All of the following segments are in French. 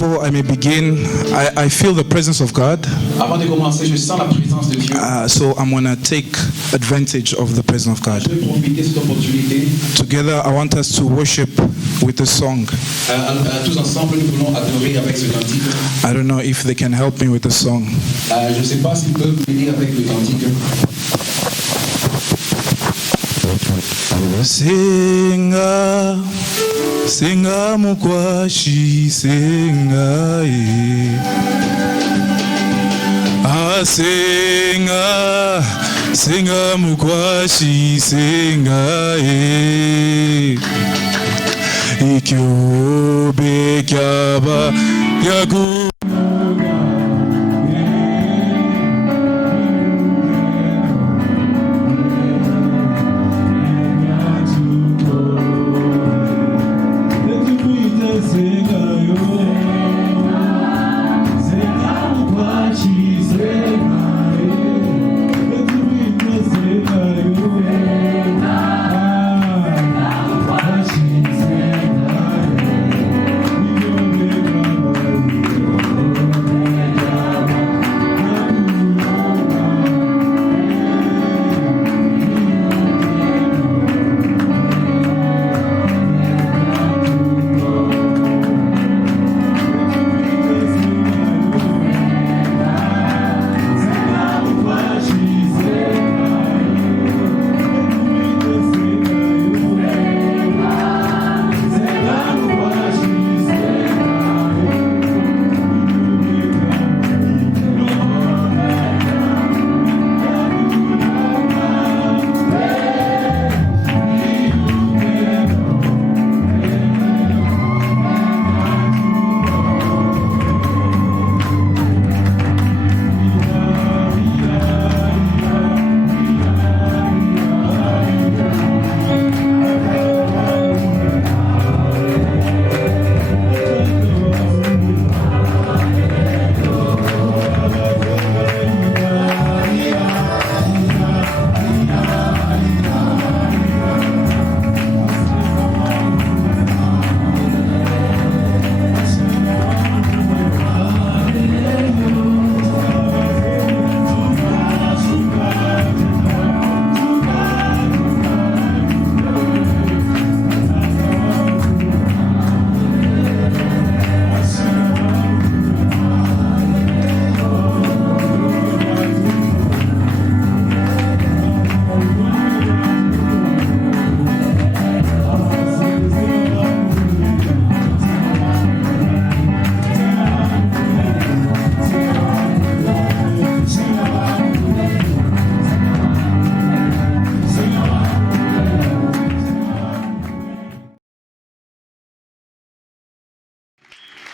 Before I may begin, I feel the presence of God. Avant de commencer, je sens la présence de Dieu. So I'm going to take advantage of the presence of God. Je vais profiter de cette opportunité. Together, I want us to worship with a song. Tous ensemble, nous voulons adorer avec ce cantique. I don't know if they can help me with the song. Je ne sais pas s'ils peuvent m'aider avec le cantique. Singa, singa mukwashi, singa singa, singa mukwashi, singa ikyobe kyaba yagu.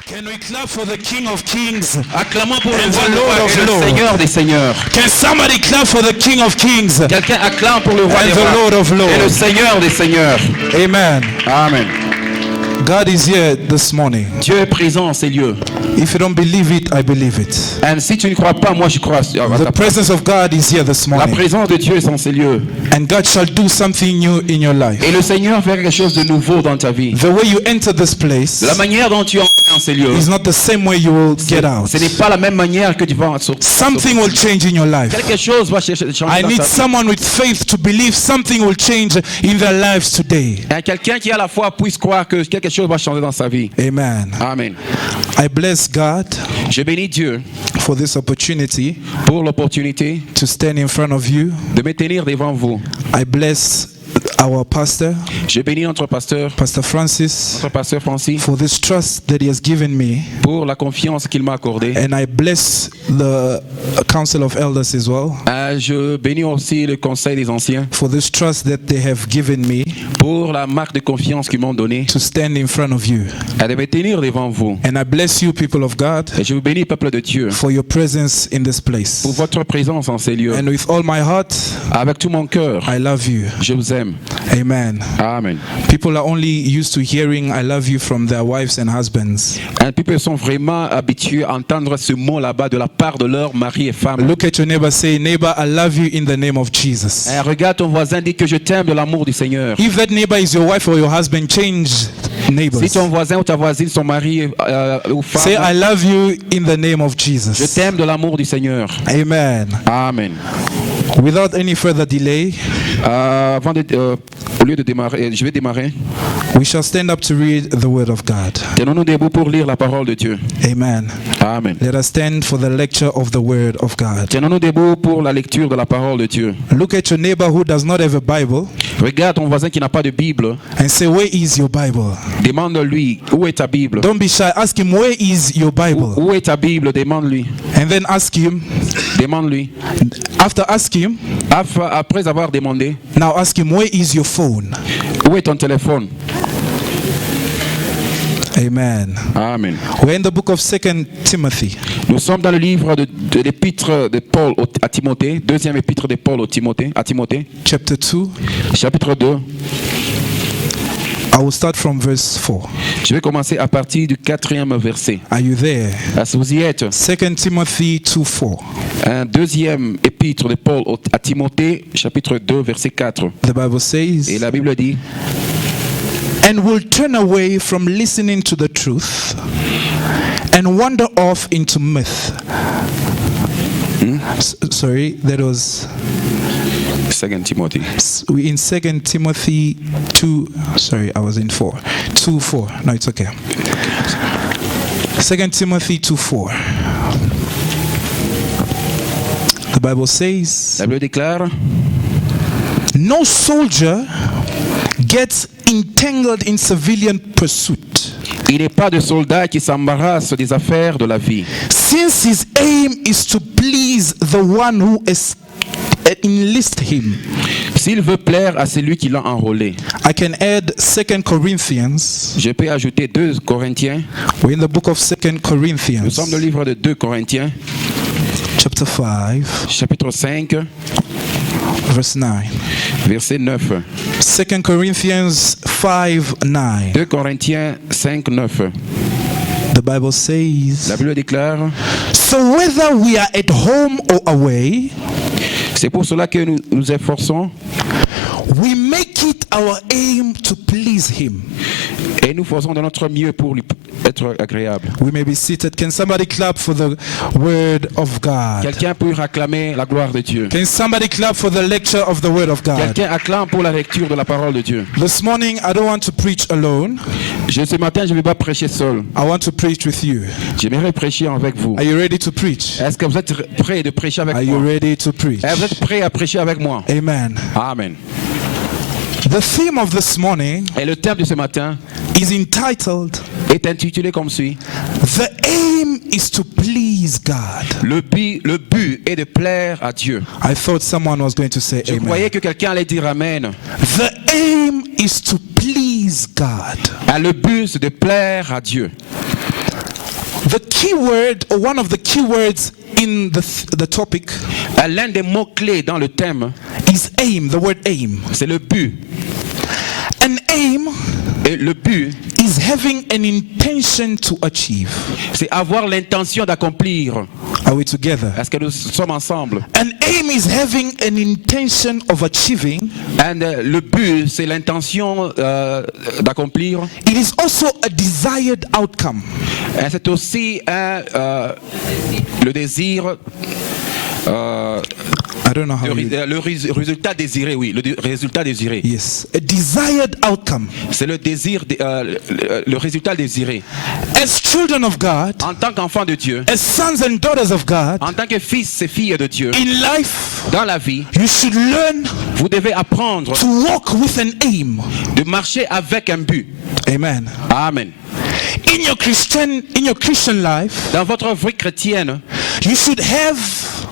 Can we clap for the King of Kings? Acclamons pour le And roi the Lord of et le Lords. Seigneur des seigneurs. Can somebody clap for the King of Kings? Quelqu'un acclame pour le roi And des the rois Lord of et le Lords. Seigneur des seigneurs. Amen. Amen. God is here this morning. Dieu est présent en ces lieux. If you don't believe it, I believe it. Et si tu ne crois pas, moi je crois. The presence of God is here this La morning. présence de Dieu est en ces lieux. And God shall do something new in your life. Et le Seigneur fait quelque chose de nouveau dans ta vie. The way you enter this place La manière dont tu entres dans ces lieux, is not the same way you will get out. ce n'est pas la même manière que tu vas en sortir. Something will change in your life. Quelque chose va changer I dans need ta vie. someone with faith to believe something will change in their lives today. Et quelqu'un qui a la foi puisse croire que quelque chose va changer dans sa vie. Amen. Amen. I bless God Je bénis Dieu for this opportunity pour l'opportunité to stand in front of you. de me tenir devant vous. I bless our pastor, Je bénis notre pasteur Francis, Francis, for this trust that he has given me. pour la confiance qu'il m'a accordée. And I bless the council of elders as well Je bénis aussi le conseil des anciens for this trust that they have given me pour la marque de confiance qu'ils m'ont donnée to stand in front of you. et de me tenir devant vous. And I bless you, people of God, Et je vous bénis, peuple de Dieu, for your presence in this pour place. votre présence en ces lieux. And with all my heart, Avec tout mon cœur, I love you. je vous aime. Amen. Amen. People are only used to hearing I love you from their wives and husbands. Un people sont vraiment habitués à entendre ce mot là-bas de la part de leurs maris et femmes. Look at your neighbor, say, neighbor, I love you in the name of Jesus. Et regarde ton voisin, dis que je t'aime de l'amour du Seigneur. If that neighbor is your wife or your husband, change neighbors. Si ton voisin ou ta voisine, son mari ou Say, I femme, love you in the name of je Jesus. t'aime de l'amour du Seigneur. Amen. Amen. Without any further delay, Au lieu de démarrer, je vais démarrer. we shall stand up to read the word of God. Tenons-nous debout pour lire la parole de Dieu. Amen. Amen. Let us stand for the lecture of the word of God. Tenons-nous debout pour la lecture de la parole de Dieu. Look at your neighbor who does not have a Bible Regarde ton voisin qui n'a pas de Bible. and say, where is your Bible? Demande-lui, où est ta Bible? Don't be shy. Ask him, where is your Bible? Où est ta Bible? Demande-lui. And then ask him. Demande-lui. After asking him, Après avoir demandé, now ask him, where is your phone? où est ton téléphone? Amen. Amen. We're in the book of 2 Timothy. Nous sommes dans le livre de l'épître de Paul à Timothée, deuxième épître de Paul à Timothée, Chapter 2. chapitre 2. I will start from verse 4. Je vais commencer à partir du 4e verset. Are you there? Est-ce que vous y êtes? 2 Timothy 2:4. Un deuxième épître de Paul à Timothée, chapitre 2, verset 4. The Bible Et says, la Bible dit, and will turn away from listening to the truth and wander off into myth. Sorry, that was 2 Timothy. in 2 Timothy 2. Sorry, I was in 4. 2:4. No, it's okay. 2 Timothy 2:4. The Bible says, La Bible déclare, no soldier gets entangled in civilian pursuit, il n'est pas de soldat qui s'embarrasse des affaires de la vie, since his aim is to please the one who enlists him. s'il veut plaire à celui qui l'a enrôlé. I can add 2 Corinthians. Je peux ajouter 2 Corinthiens. We're in the book of 2 Nous Corinthians, sommes dans le livre de 2 Corinthiens, chapter 5, chapitre 5, verse 9. verset 9. 2 Corinthians 5:9. 2 Corinthiens 5, 9. The Bible says, La Bible déclare, so whether we are at home or away, c'est pour cela que nous nous efforçons we make it our aim to please him. et nous faisons de notre mieux pour lui être agréable. We may be seated. Can somebody clap for the word of God? Quelqu'un peut acclamer la gloire de Dieu. Can somebody clap for the lecture of the word of God? Quelqu'un acclame pour la lecture de la parole de Dieu. This morning, I don't want to preach alone. Ce matin, je ne vais pas prêcher seul. I want to preach with you. J'aimerais prêcher avec vous. Are you ready to preach? Est-ce que vous êtes prêts de prêcher avec Are you moi? ready to preach? Vous êtes prêts à prêcher avec moi? Amen. Amen. The theme of this morning Et le thème de ce matin is entitled, est intitulé comme suit. The Aim is to Please God. Le but est de plaire à Dieu. I thought someone was going to say Je amen. croyais que quelqu'un allait dire Amen. The aim is to please God. Ah, le but, c'est de plaire à Dieu. The key word, or one of the key words in the topic, Ah, l'un des mots-clés dans le thème, is aim, the word aim. c'est le but. An aim Et le but, is having an intention to achieve. c'est avoir l'intention d'accomplir. Are we together? Est-ce que nous sommes ensemble? An aim is having an intention of achieving. And, le but, c'est l'intention d'accomplir. It is also a desired outcome. Et c'est aussi le désir, I don't know how le résultat désiré, oui, le résultat désiré. Yes, a desired outcome. C'est le désir, le résultat désiré. As children of God, En tant qu'enfant de Dieu, as sons and daughters of God, en tant que fils et filles de Dieu, in life, dans la vie, you should learn vous devez apprendre to walk with an aim. de marcher avec un but. Amen. Amen. In your Christian life, Dans votre vie chrétienne, you should have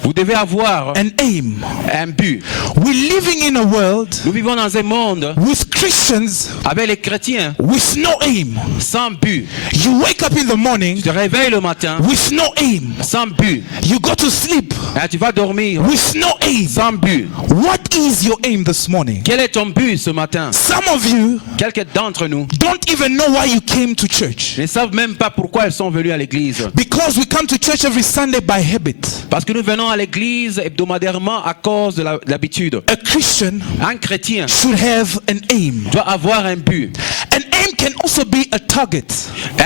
vous devez avoir an aim. un but. We're living in a world Nous vivons dans un monde with Christians avec les chrétiens with no aim. sans but. You wake up in the morning Tu te réveilles le matin with no aim. sans but. You go to sleep Et tu vas dormir with no aim. sans but. What is your aim this morning? Quel est ton but ce matin? Some of you Quelques d'entre nous don't even know why you came to church. ne savent même pas pourquoi ils sont venus à l'église. Because we come to church every Sunday by habit. Parce que nous venons à l'église hebdomadairement à cause de l'habitude. A Christian Un chrétien should have an aim. doit avoir un but. An aim can also be a target.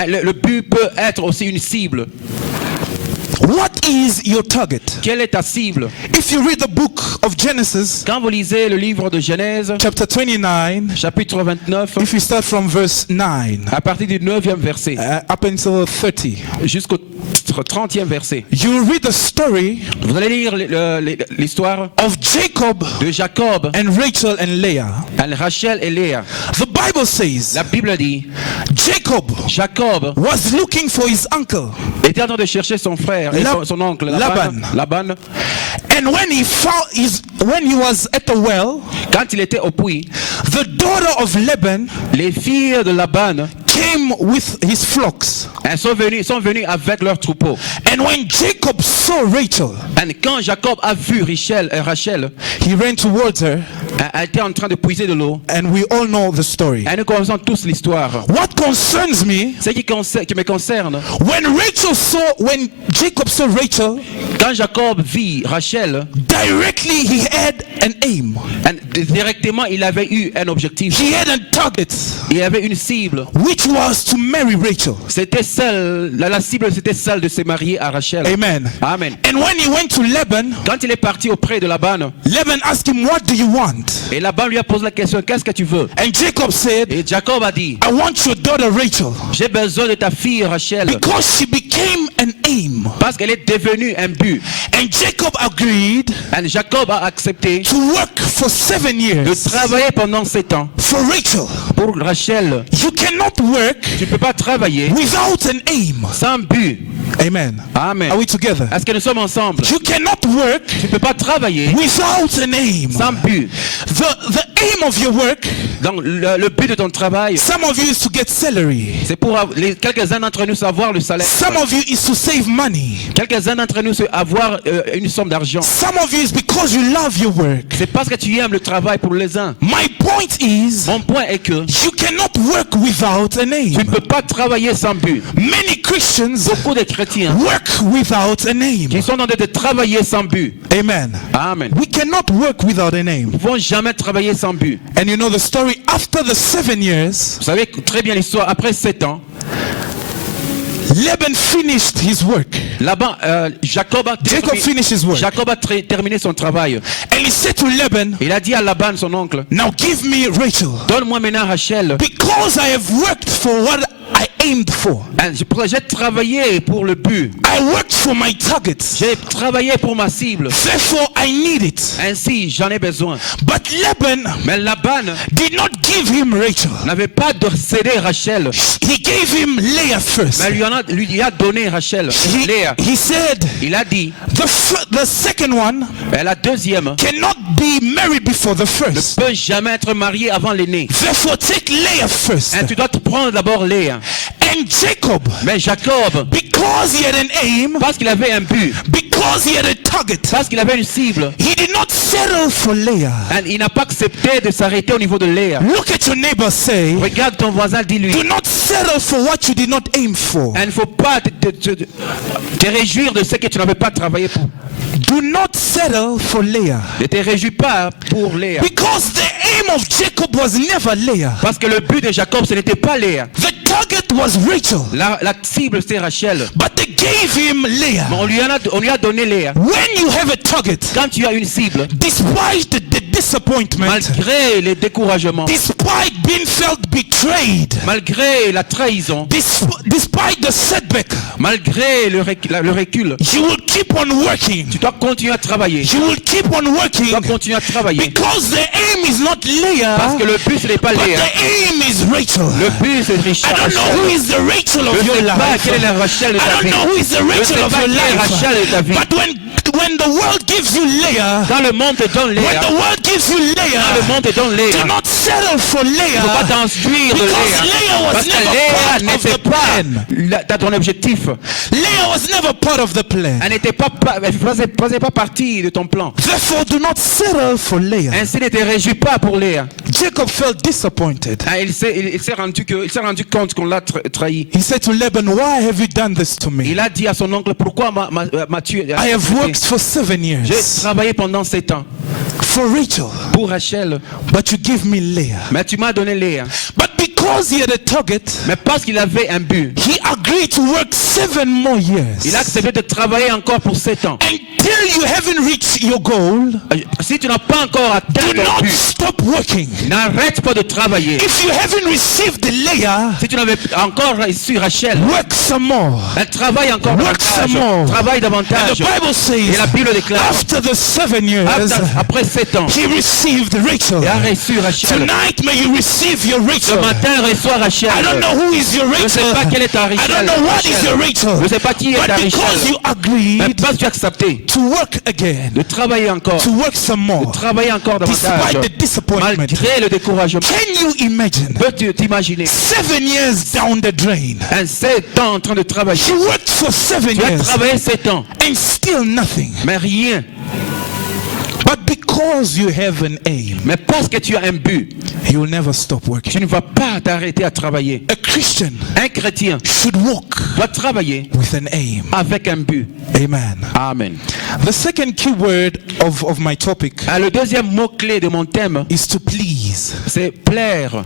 Le but peut être aussi une cible. What is your target? Quelle est ta cible? If you read the book of Genesis, Quand vous lisez le livre de Genèse, chapter 29, chapitre 29, if you start from verse 9 à partir du 9e verset up until 30, jusqu'au 30e verset, you read the story vous allez lire l'histoire of Jacob de Jacob, and Rachel and Leah. Rachel et Léa. The Bible says La Bible dit, Jacob was looking for his uncle, était en train de chercher son frère, et son oncle, Laban. And when he was at the well, quand il était au puits, the daughter of Laban les filles de Laban came with his flocks. Elles sont venues avec leurs troupeaux. And when Jacob saw Rachel, et quand Jacob a vu Rachel, he ran towards her. Elle était en train de puiser de l'eau. And we all know the story. Et nous connaissons tous l'histoire. What concerns me, ce qui me concerne, when Jacob saw Rachel, quand Jacob vit Rachel, directly he had an aim. Directement, il avait eu un objectif. He had a target. Il avait une cible. Which was to marry Rachel. C'était la cible, c'était celle de se marier à Rachel. Amen. Amen. And when he went to Laban, quand il est parti auprès de Laban, Laban asked him, "What do you want?" Et Laban lui a posé la question, qu'est-ce que tu veux? And Jacob said, et Jacob a dit, I want your daughter Rachel. J'ai besoin de ta fille Rachel. Because she became an aim. Parce qu'elle est devenue un but. And Jacob agreed. Et Jacob a accepté to work for 7 years. De travailler pendant 7 ans. For Rachel. Pour Rachel. You cannot work. Tu peux pas travailler. Without an aim. Sans but. Amen. Amen. Are we together? Est-ce que nous sommes ensemble? You cannot work. Tu peux pas travailler. Without an aim. Sans but. The aim of your work. Donc le but de ton travail. Some of you is to get salary. C'est pour quelques-uns d'entre nous savoir le salaire. Some of you is to save money. Quelques-uns d'entre nous c'est avoir une somme d'argent. Some of you is because you love your work. C'est parce que tu aimes le travail pour les uns. My point is. Mon point est que. You cannot work without an aim. Tu ne peux pas travailler sans but. Many Christians. Beaucoup de chrétiens. Work without an aim. Qui sont en train de travailler sans but. Amen. Amen. We cannot work without an aim. Nous ne pouvons jamais travailler sans but. And you know the story after the 7 years. Vous savez très bien l'histoire. Après 7 ans. Laban finished his work. Jacob finished his work. Jacob a terminé son travail. And he said to Laban, il a dit à Laban, son oncle, now give me Rachel. Donne-moi maintenant Rachel. Because I have worked for what I aimed for. J'ai travaillé pour le but. I worked for my target. J'ai travaillé pour ma cible. Therefore I need it. Ainsi, j'en ai besoin. But mais Laban did not give him Rachel. N'avait pas de céder Rachel. He gave him Leah first. Mais lui a donné Rachel. Léa. He said, il a dit, the second one, la deuxième, cannot be married before the first. Ne peut jamais être mariée avant l'aîné. Therefore take Leah first. Et tu dois te prendre d'abord Léa. And Jacob, mais Jacob, because he had an aim, parce qu'il avait un but, because he had a target, parce qu'il avait une cible, he did not settle for Leah. Et il n'a pas accepté de s'arrêter au niveau de Léa. Look at your neighbor, say, regarde ton voisin, dis-lui, do not settle for what you did not aim for. Il ne faut pas te réjouir de ce que tu n'avais pas travaillé pour. Do not settle for Leah. Ne te réjouis pas pour Léa. Because the aim of Jacob was never Leah. Parce que le but de Jacob, ce n'était pas Léa. The target was Rachel. La cible, c'était Rachel. But they gave him Leah. Mais on lui a donné Léa. When you have a target, quand tu as une cible, despite the disappointment, malgré les découragements, despite being felt betrayed, malgré la trahison, despite the setback, malgré le recul, you will keep on working. Tu dois continuer à travailler. You will keep on working. Tu dois continuer à travailler. Because the aim is not Leah. Parce que le but ce n'est pas Léa. The aim is Rachel. Le but c'est Rachel. I don't know who is the Rachel of your life. Quelle est la Rachel de ta vie. I don't know who is the Rachel of your life. But when the world gives you Leah, quand le monde te donne Léa, when the world gives you Leah, quand le monde te donne Léa, do not settle for Leah. Tu ne faut pas t'instruire de Léa. Parce que Léa n'était pas ton objectif. Leah was never part of the plan. Elle faisait pas partie de ton plan. Therefore, do not settle for Leah. Ainsi ne te réjouis pas pour Léa. Jacob felt disappointed. Il s'est rendu compte qu'on l'a trahi. He said to Laban, "Why have you done this to me?" Il a dit à son oncle, pourquoi m'as-tu? I have worked for 7 years. J'ai travaillé pendant 7 ans. For Rachel. Pour Rachel. But you give me Leah. Mais tu m'as donné Léa. But because because he had a target, Mais parce qu'il avait un but, he agreed to work 7 more il a years. accepté de travailler encore pour 7 ans. Until you haven't reached your goal, Si tu n'as pas encore atteint do ton not but, stop working. n'arrête pas de travailler. If you haven't received the layer, Si tu n'avais encore reçu Rachel, work some more. elle travaille encore Work some more. davantage. Travaille And davantage. the Bible Et says, la Bible déclare, after the 7 years, après 7 ans, he received Rachel. il a reçu Rachel. Tonight, may you receive your Ce Rachel. matin, reçois Rachel. I don't know who is your Je ne sais Rachel. pas quelle est ta I Rachel. don't know what is your Je Rachel. ne sais pas qui est But ta because Rachel. you Mais agreed parce que tu as accepté to work again, de travailler encore, to work some more, travailler encore davantage, despite the disappointment, malgré le découragement. can you imagine Peux-tu t'imaginer 7 years down the drain? un 7 ans en train de travailler? You worked for 7 Tu as years travaillé 7 ans, and still nothing. mais rien. But because you have an aim, Mais parce que tu as un but, you will never stop working. tu ne vas pas t'arrêter à travailler. A Christian Un chrétien should walk doit travailler with an aim. avec un but. Amen. Amen. The second key word of my topic Le deuxième mot-clé de mon thème, is to please. c'est plaire.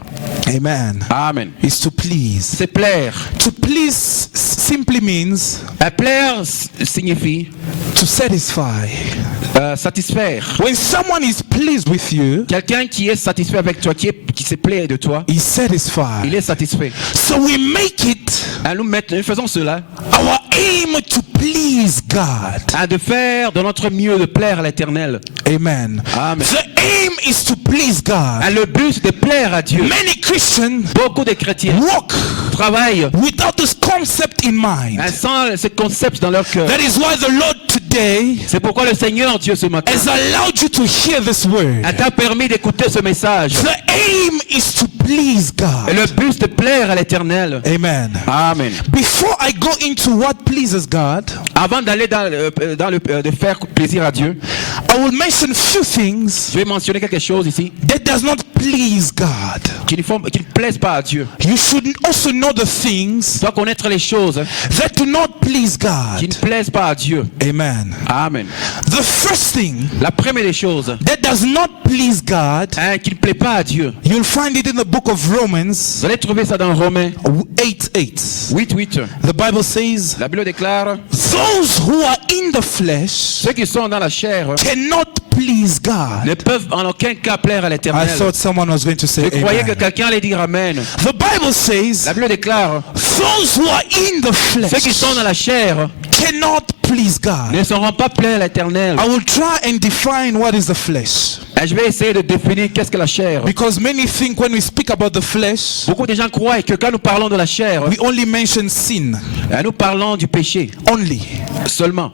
Amen. Amen. Is to please. C'est plaire. To please simply means Plaire signifie to satisfy. satisfaire. When someone is pleased with you, Quelqu'un qui est satisfait avec toi, qui se plaît de toi, is il satisfied. est satisfait. So we make it Nous faisons cela, our aim to please God. de faire de notre mieux de plaire à l'Éternel. Amen. Amen. The aim is to please God. Le but c'est de plaire à Dieu. Many Christians Beaucoup de chrétiens walk travaillent without this concept in mind. sans ce concept dans leur cœur. That is why the Lord today C'est pourquoi le Seigneur Dieu ce matin has allowed you to hear this word. t'a permis d'écouter ce message. The aim is to please Et God. le but c'est de plaire à l'Éternel. Amen. Amen. Before I go into what pleases God, Avant d'aller de faire plaisir à Dieu, I will mention few things je vais mentionner quelque chose ici that does not please God. qui ne plaisent pas à Dieu. You should also know the Tu things dois connaître les choses that do not please qui God. ne plaisent pas à Dieu. Amen. Amen. The first thing La première des choses that does not please God, qui ne plaît pas à Dieu, you'll find it in the book of Romans vous allez trouver ça dans Romains 8:8. 8:8. The Bible says, La Bible déclare, those who are in the flesh ceux qui sont dans la chair cannot please God. ne peuvent en aucun cas plaire à I l'Éternel. thought someone was going to say Je croyais que amen. quelqu'un allait dire Amen. The Bible says, La Bible déclare, those who are in the ceux qui flesh sont dans la chair cannot please God. ne sauront pas plaire à l'Éternel. I will try and define what is the flesh. Et je vais essayer de définir qu'est-ce que la chair. Because many think when we speak about the flesh, Beaucoup de gens croient que quand nous parlons de la chair, we only mention sin. nous parlons du péché Only. seulement.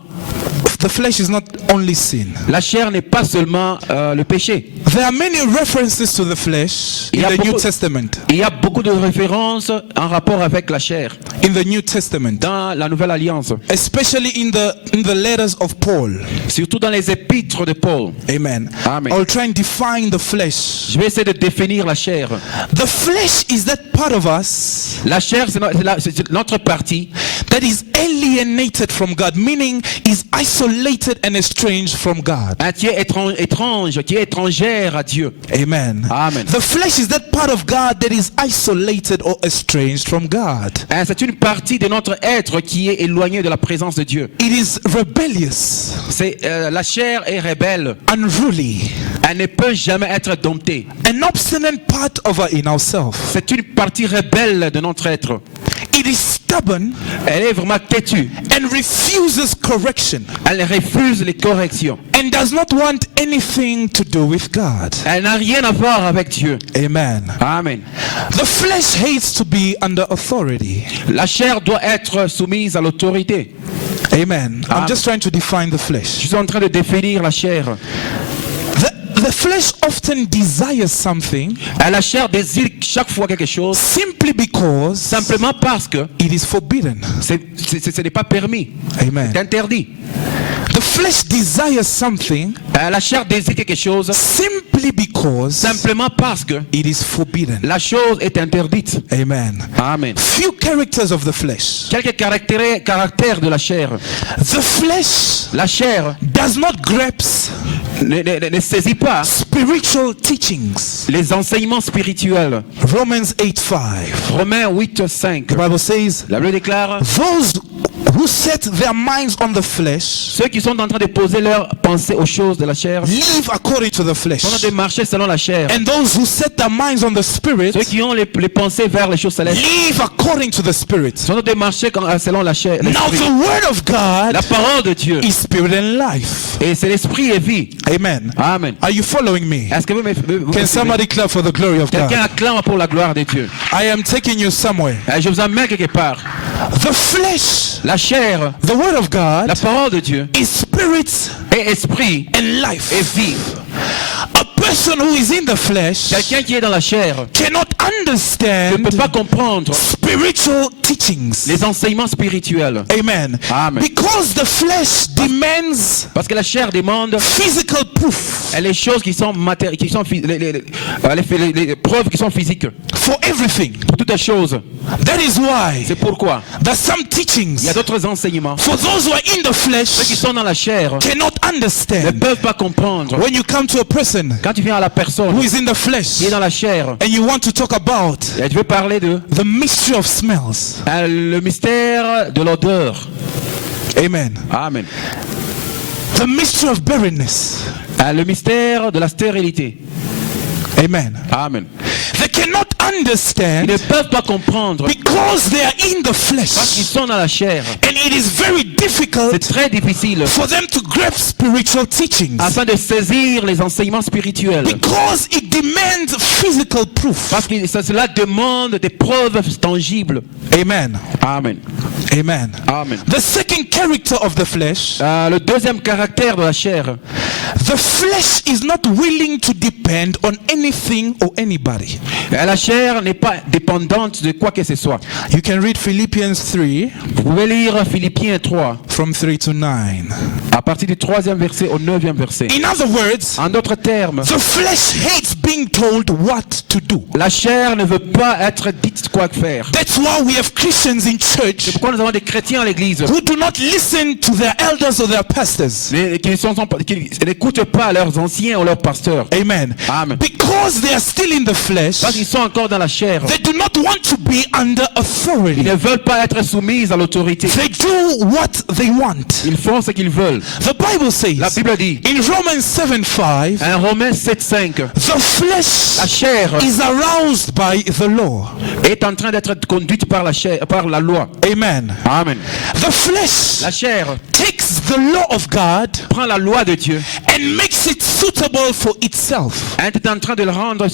The flesh is not only sin. La chair n'est pas seulement le péché. There are many references to the flesh in Il y a the New beaucoup- Testament. Il y a beaucoup de références en rapport avec la chair In the New Testament. dans la Nouvelle Alliance, Especially in the letters of Paul. surtout dans les épîtres de Paul. Amen. Amen. I'll try and define the flesh. Je vais essayer de définir la chair. The flesh is that part of us La chair, c'est notre partie that is alienated from God, meaning is isolated and estranged from God. qui est étrange, qui est étrangère à Dieu. Amen. Amen. The flesh is that part of God that is isolated or estranged from God. C'est une partie de notre être qui est éloignée de la présence de Dieu. It is rebellious, La chair est rebelle. unruly, Elle ne peut jamais être domptée. an obstinate part in ourselves. C'est une partie rebelle de notre être. It is stubborn Elle est vraiment têtue. and refuses correction Elle refuse les corrections. and does not want anything to do with God. Elle n'a rien à voir avec Dieu. Amen. Amen. The flesh hates to be under authority. La chair doit être soumise à l'autorité. Amen. I'm Amen. just trying to define the Je flesh. suis en train de définir la chair. The flesh often desires something La chair désire chaque fois quelque chose simply because simplement parce que it is forbidden. ce n'est pas permis. Amen. C'est interdit. The flesh desires something La chair désire quelque chose simply because simplement parce que it is forbidden. la chose est interdite. Amen. Amen. Few characters of the flesh. Quelques caractères de la chair. The flesh La chair does not grasp ne saisit pas spiritual teachings. Les enseignements spirituels. Romans 8:5. Romains 8:5. The Bible says, La Bible déclare, those who set their minds on the flesh ceux qui sont en train de poser leur pensée aux choses de la chair live according to the flesh. sont en train de marcher selon la chair. And those who set their minds on the spirit Ceux qui ont les pensées vers les choses célestes live according to the spirit. sont en train de marcher selon la chair. Now l'esprit. the word of God La parole de Dieu. is spirit and life. Et c'est l'esprit et vie. Amen. Amen. Are you following me? Est-ce que vous me Can suivez? somebody clap for the glory of Quelqu'un God? acclame pour la gloire de Dieu. I am taking you somewhere. Je vous emmène quelque part. The flesh, La chair, the word of God, la parole de Dieu is spirit et esprit and et life. vie. A person who is in the flesh Quelqu'un qui est dans la chair cannot ne understand peut pas comprendre spiritual teachings. les enseignements spirituels. Amen. Amen. Because the flesh demands Parce que la chair demande physical proof les choses qui sont les preuves qui sont physiques for everything. pour toutes les choses. That is why C'est pourquoi that some il y a teachings d'autres enseignements. for those who are in the Ceux qui flesh sont dans la chair cannot ne understand. peuvent pas comprendre. When you come to a person Quand tu viens à la personne who is in the qui est flesh dans la chair and you want to talk about et tu veux parler de the mystery of smells. le mystère de l'odeur. Amen. Amen. The mystery of barrenness. Le mystère de la stérilité. Amen. Amen. They cannot Ils understand ne peuvent pas comprendre because they are in the parce qu'ils flesh. sont dans la chair. And it is very C'est difficult très difficile for them to grasp spiritual teachings afin de saisir les enseignements spirituels. because it demands physical proof. Parce que cela demande des preuves tangibles. Amen. Amen. Amen. Amen. The second character of the flesh, Le deuxième caractère de la chair, the flesh is not willing to depend on anything or anybody. la chair n'est pas dépendante de quoi que ce soit. You can read Philippians 3 Vous pouvez lire Philippiens 3 from 3 to 9. à partir du 3e verset au 9e verset. In other words, En d'autres termes, the flesh hates being told what to do. la chair ne veut pas être dite quoi faire. That's why we have Christians in church Pourquoi nous avons des chrétiens à l'église who do not listen to their elders or their pastors. qui n'écoutent pas leurs anciens ou leurs pasteurs? Amen. Amen. Because they are still in the flesh, Parce qu'ils sont encore dans la chair. they do not want to be under Ils authority. ne veulent pas être soumis à l'autorité. They do what they want. Ils font ce qu'ils veulent. The Bible says La Bible dit, in Romans 7:5, en Romains 7:5, the flesh la chair is aroused by the law. est en train d'être conduite par la chair, par la loi. Amen. Amen. The flesh La chair takes the law of God prend la loi de Dieu. and makes it suitable for itself. Elle est en train de le rendre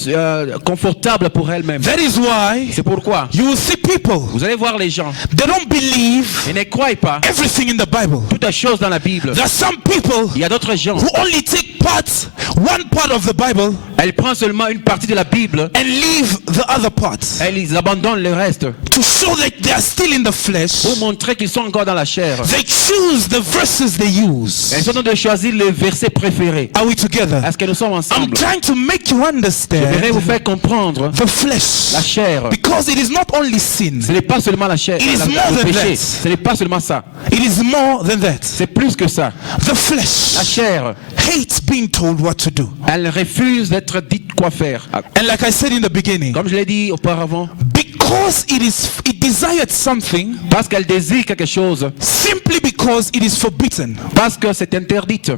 confortable pour elle-même. That is why C'est pourquoi you will see people, vous allez voir les gens. they don't believe Ils ne croient pas everything in the Bible. toutes les choses dans la Bible. There are some people Il y a d'autres gens. who only take one part of the Bible Elle prend seulement une partie de la Bible. and leave the other parts Ils abandonnent le reste to show that they are still in the flesh. pour montrer qu'ils sont encore dans la chair. They choose the verses they use. Ils sont en train de choisir le verset préféré. Are we together? Est-ce que nous sommes I'm ensemble? trying to make you Je voudrais understand vous faire comprendre the flesh, la chair. because it is not only sin, Ce n'est pas seulement la chair, It is le more than péché. that. Ce n'est pas seulement ça. it is more than that. C'est plus que ça. The La flesh chair, hates being told what to do. elle refuse d'être dite quoi faire. And like I said in the beginning, Comme je l'ai dit auparavant, because it desired something parce qu'elle désire quelque chose, simply because it is forbidden. parce que c'est interdite.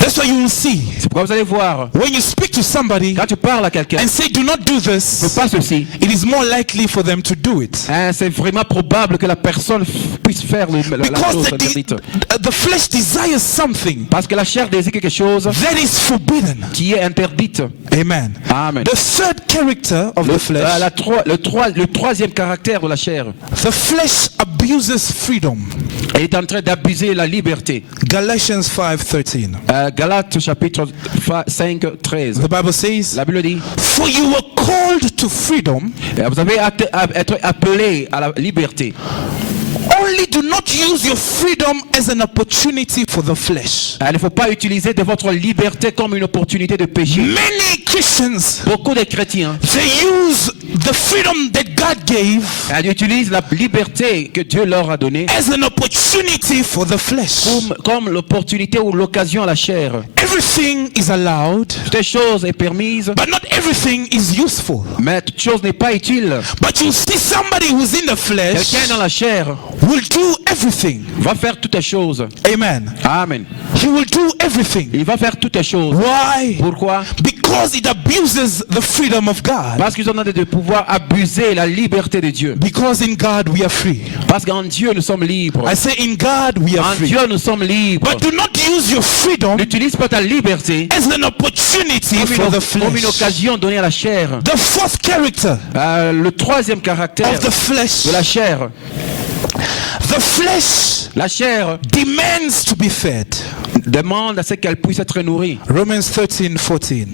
That's why you will see C'est pourquoi vous allez voir, when you speak to somebody quand tu parles à quelqu'un, and say do not do fais this, pas ceci, it is more likely for them to do it. c'est vraiment probable que la personne puisse faire la Because chose interdite. the flesh desires something Parce que la chair désire quelque chose that is forbidden. qui est interdite. Amen. Amen. The third character of the flesh, Le troisième caractère de la chair, the flesh abuses freedom. elle est en train d'abuser la liberté. Galatians 5:13. Galates chapitre 5, 13. The Bible says, La Bible dit, for you were called to freedom, vous avez être appelé à la liberté. only do not use your freedom as an opportunity for the flesh. Il ne faut pas utiliser de votre liberté comme une opportunité de péché. Many Christians, Beaucoup de chrétiens they use the freedom that God gave Elle utilise la liberté que Dieu leur a donnée as an opportunity for the flesh. comme l'opportunité ou l'occasion à la chair. Everything is allowed, Toute chose est permise, but not everything is useful. mais toute chose n'est pas utile. But you see somebody who's in the flesh Quelqu'un dans la chair will do everything. va faire toutes les choses. Amen. Amen. He will do everything. Il va faire toutes les choses. Why? Pourquoi? Because it abuses the freedom of God. Parce qu'ils ont demandé de pouvoir abuser la liberté de Dieu. Because in God we are free. Parce qu'en Dieu nous sommes libres. I say in God we are En free. Dieu nous sommes libres. But do not use your freedom N'utilise pas ta liberté as an opportunity for the comme une flesh. occasion donnée à la chair. The fourth character Le troisième caractère of the flesh. de la chair. The flesh La chair demands to be fed. demande à ce qu'elle puisse être nourrie. Romans 13:14.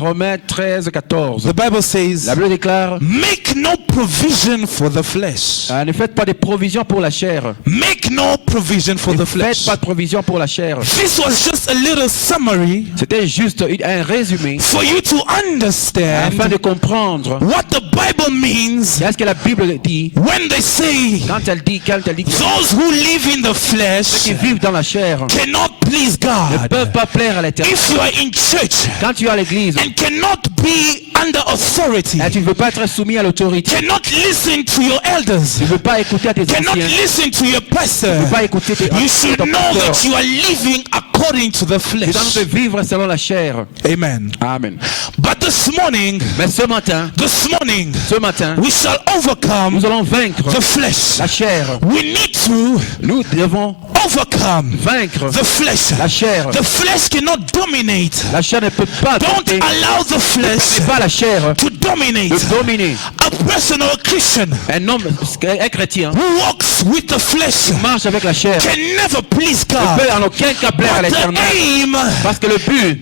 Romains 13, 14. The Bible says, La Bible déclare, make no provision for the flesh. ne faites pas de provisions pour la chair. Make no provision for Ne the faites flesh. pas de provisions pour la chair. This was just a little summary C'était juste un résumé for you to afin understand de comprendre what the Bible means qu'est-ce que la Bible dit when they say quand elle dit que those who live in the ceux flesh qui vivent dans la chair cannot please ne God. peuvent pas plaire à l'éternel. If you are in church Quand tu es à l'église and cannot be under authority, et tu ne veux pas être soumis à l'autorité, cannot listen to your elders, tu ne veux pas écouter à tes cannot anciens, listen to your pastor, tu ne veux pas écouter you should ton know pasteur. that you are living according to the Tu es en train flesh. de vivre selon la chair. Amen. Amen. But this morning, Mais ce matin, we shall overcome nous allons vaincre the flesh. la chair. We need to Nous devons overcome vaincre the flesh. la chair. The flesh cannot dominate. La chair ne peut pas Don't dompter. allow the flesh C'est pas la chair to dominate. de dominer. A person or a Christian Un homme, un chrétien, who walks with the flesh marche avec la chair. can never please Ne peut God. en aucun cas plaire à But the l'éternel. aim, Parce que le but,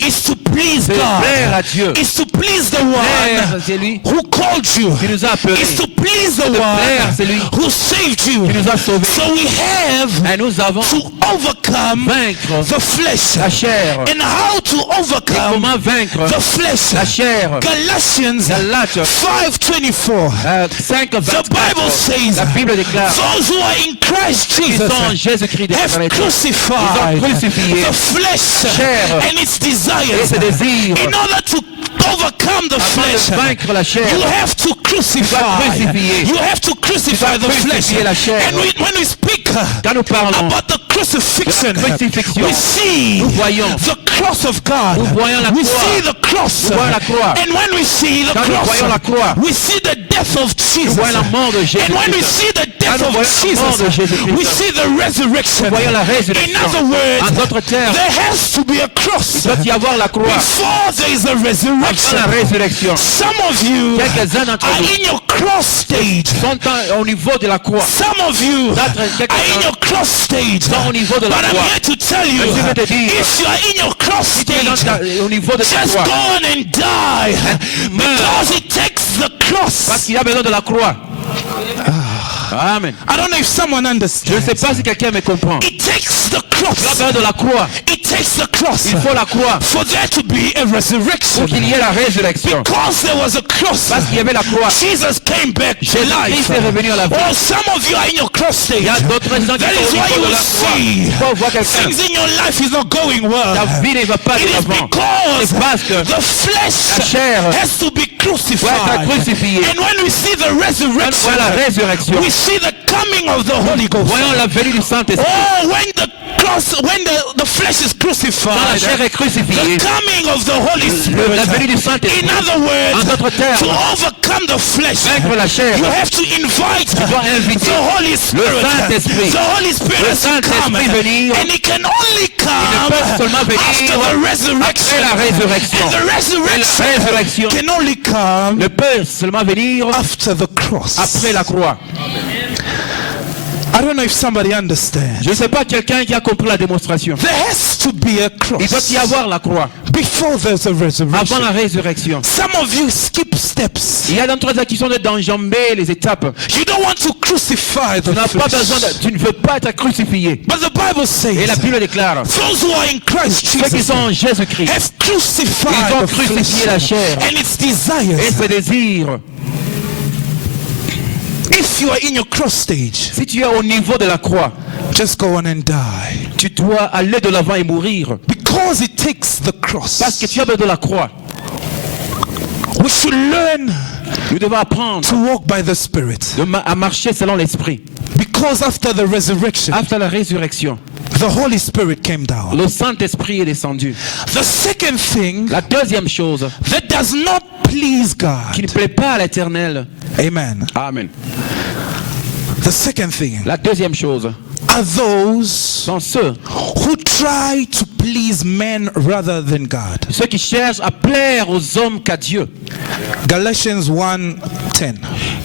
is to please c'est God. plaire à Dieu. Is to please the Plaire, one c'est lui who called you. qui nous a appelés. Is to please the plaire, c'est lui one who saved you. qui nous a sauvés. So we have Et nous avons to overcome vaincre the flesh. la chair. And how to Et overcome comment vaincre the flesh? la chair? Galatians Galates 5:24. 5, The Bible 24. says, La Bible déclare those who are in Christ qu'ils Jesus sont en Jésus-Christ de have Nazareth. crucified Ils ont crucifié the flesh chair and its et desires. ses désirs. In order to overcome the Afin de flesh, vaincre la chair, you have to crucify. crucifier. You have to crucify the flesh. crucifier la chair. And when we speak quand nous parlons, about the crucifixion, de la crucifixion, we see nous voyons the cross of God. Nous voyons la We croix. see the cross. Nous voyons la croix. And when we see the Quand nous voyons la croix, cross, we see the death of nous Jesus. voyons la mort de Jésus. And when we see the death Quand nous of voyons la mort de Jesus, Jésus-Christ, we see the resurrection. nous voyons la In résurrection. other words, En d'autres termes, there has to be a cross il doit y avoir la croix before there is a avant resurrection. la résurrection. Some of you Quelques-uns d'entre are nous in your cross stage. sont au niveau de la croix. Some of you Quelques-uns are in your cross stage. sont au niveau de la But I'm croix. here to tell you, Je veux te dire, if you are in your cross Tu es stage, au niveau de la just croix. go on and die. Because it takes the Parce cross. qu'il y a besoin de la croix. Amen. I don't know if someone Je ne understands. sais pas si quelqu'un me comprend. It takes the Il y a cross. besoin de la croix. It takes the cross Il faut la croix for there to be a resurrection. pour qu'il y ait la résurrection. Because there was a cross, Parce qu'il y avait la croix. Jesus came back to life. Jésus-Christ est revenu à la vie. Oh, some of you are in your cross stage. Il y a d'autres gens qui That is sont au why niveau you de will la croix. see Il faut voir quelqu'un. things in your life is not going well. Ta vie ne va pas It de is l'avant. because C'est parce que the flesh la chair has to be doit crucified. être crucifiée. And when we see the Quand resurrection, on voit la résurrection, we see the coming of the Holy Ghost. voyons la venue du Saint-Esprit. Oh, when the cross, when the flesh is Quand la crucified, chair est crucifiée, the coming of the Holy Spirit. la venue du In Saint-Esprit. other En words, d'autres to termes, overcome the flesh, vaincre la chair, you have to invite dois inviter the Holy Spirit. Saint-Esprit. The Holy Spirit Le has to come, Saint-Esprit venir. and He can only come peut seulement venir after the resurrection. après la résurrection. And the Et la resurrection résurrection can only come ne peut seulement venir after the cross. après la croix. I don't know if somebody understands. Je ne sais pas quelqu'un qui a compris la démonstration. There has to be a Il doit cross y avoir la croix before there's a avant resurrection. la résurrection. Some of you skip steps. Il y a d'entre vous qui sont d'enjamber les étapes. You don't want to crucify Tu the n'as pas besoin flesh. tu ne veux pas être crucifié. But the Bible Et la says Bible déclare, those who are in Christ ceux qui Jesus sont en Jésus-Christ, have crucified ils ont the crucifié la flesh chair and its et desires. ses désirs. If you are in your cross stage, Si tu es au niveau de la croix, just go on and die. tu dois aller de l'avant et mourir. Because it takes the cross. Parce que tu as besoin de la croix. We should learn Nous devons apprendre to walk by the Spirit. à marcher selon l'Esprit. Because after the resurrection, Après la résurrection, the Holy Spirit came down. le Saint-Esprit est descendu. The second thing La deuxième chose that does not please qui ne God. plaît pas à l'Éternel. Amen. Amen. The second thing La deuxième chose are those sont ceux who try to please men rather than God. qui cherchent à plaire aux hommes qu'à Dieu. Galatians 1:10.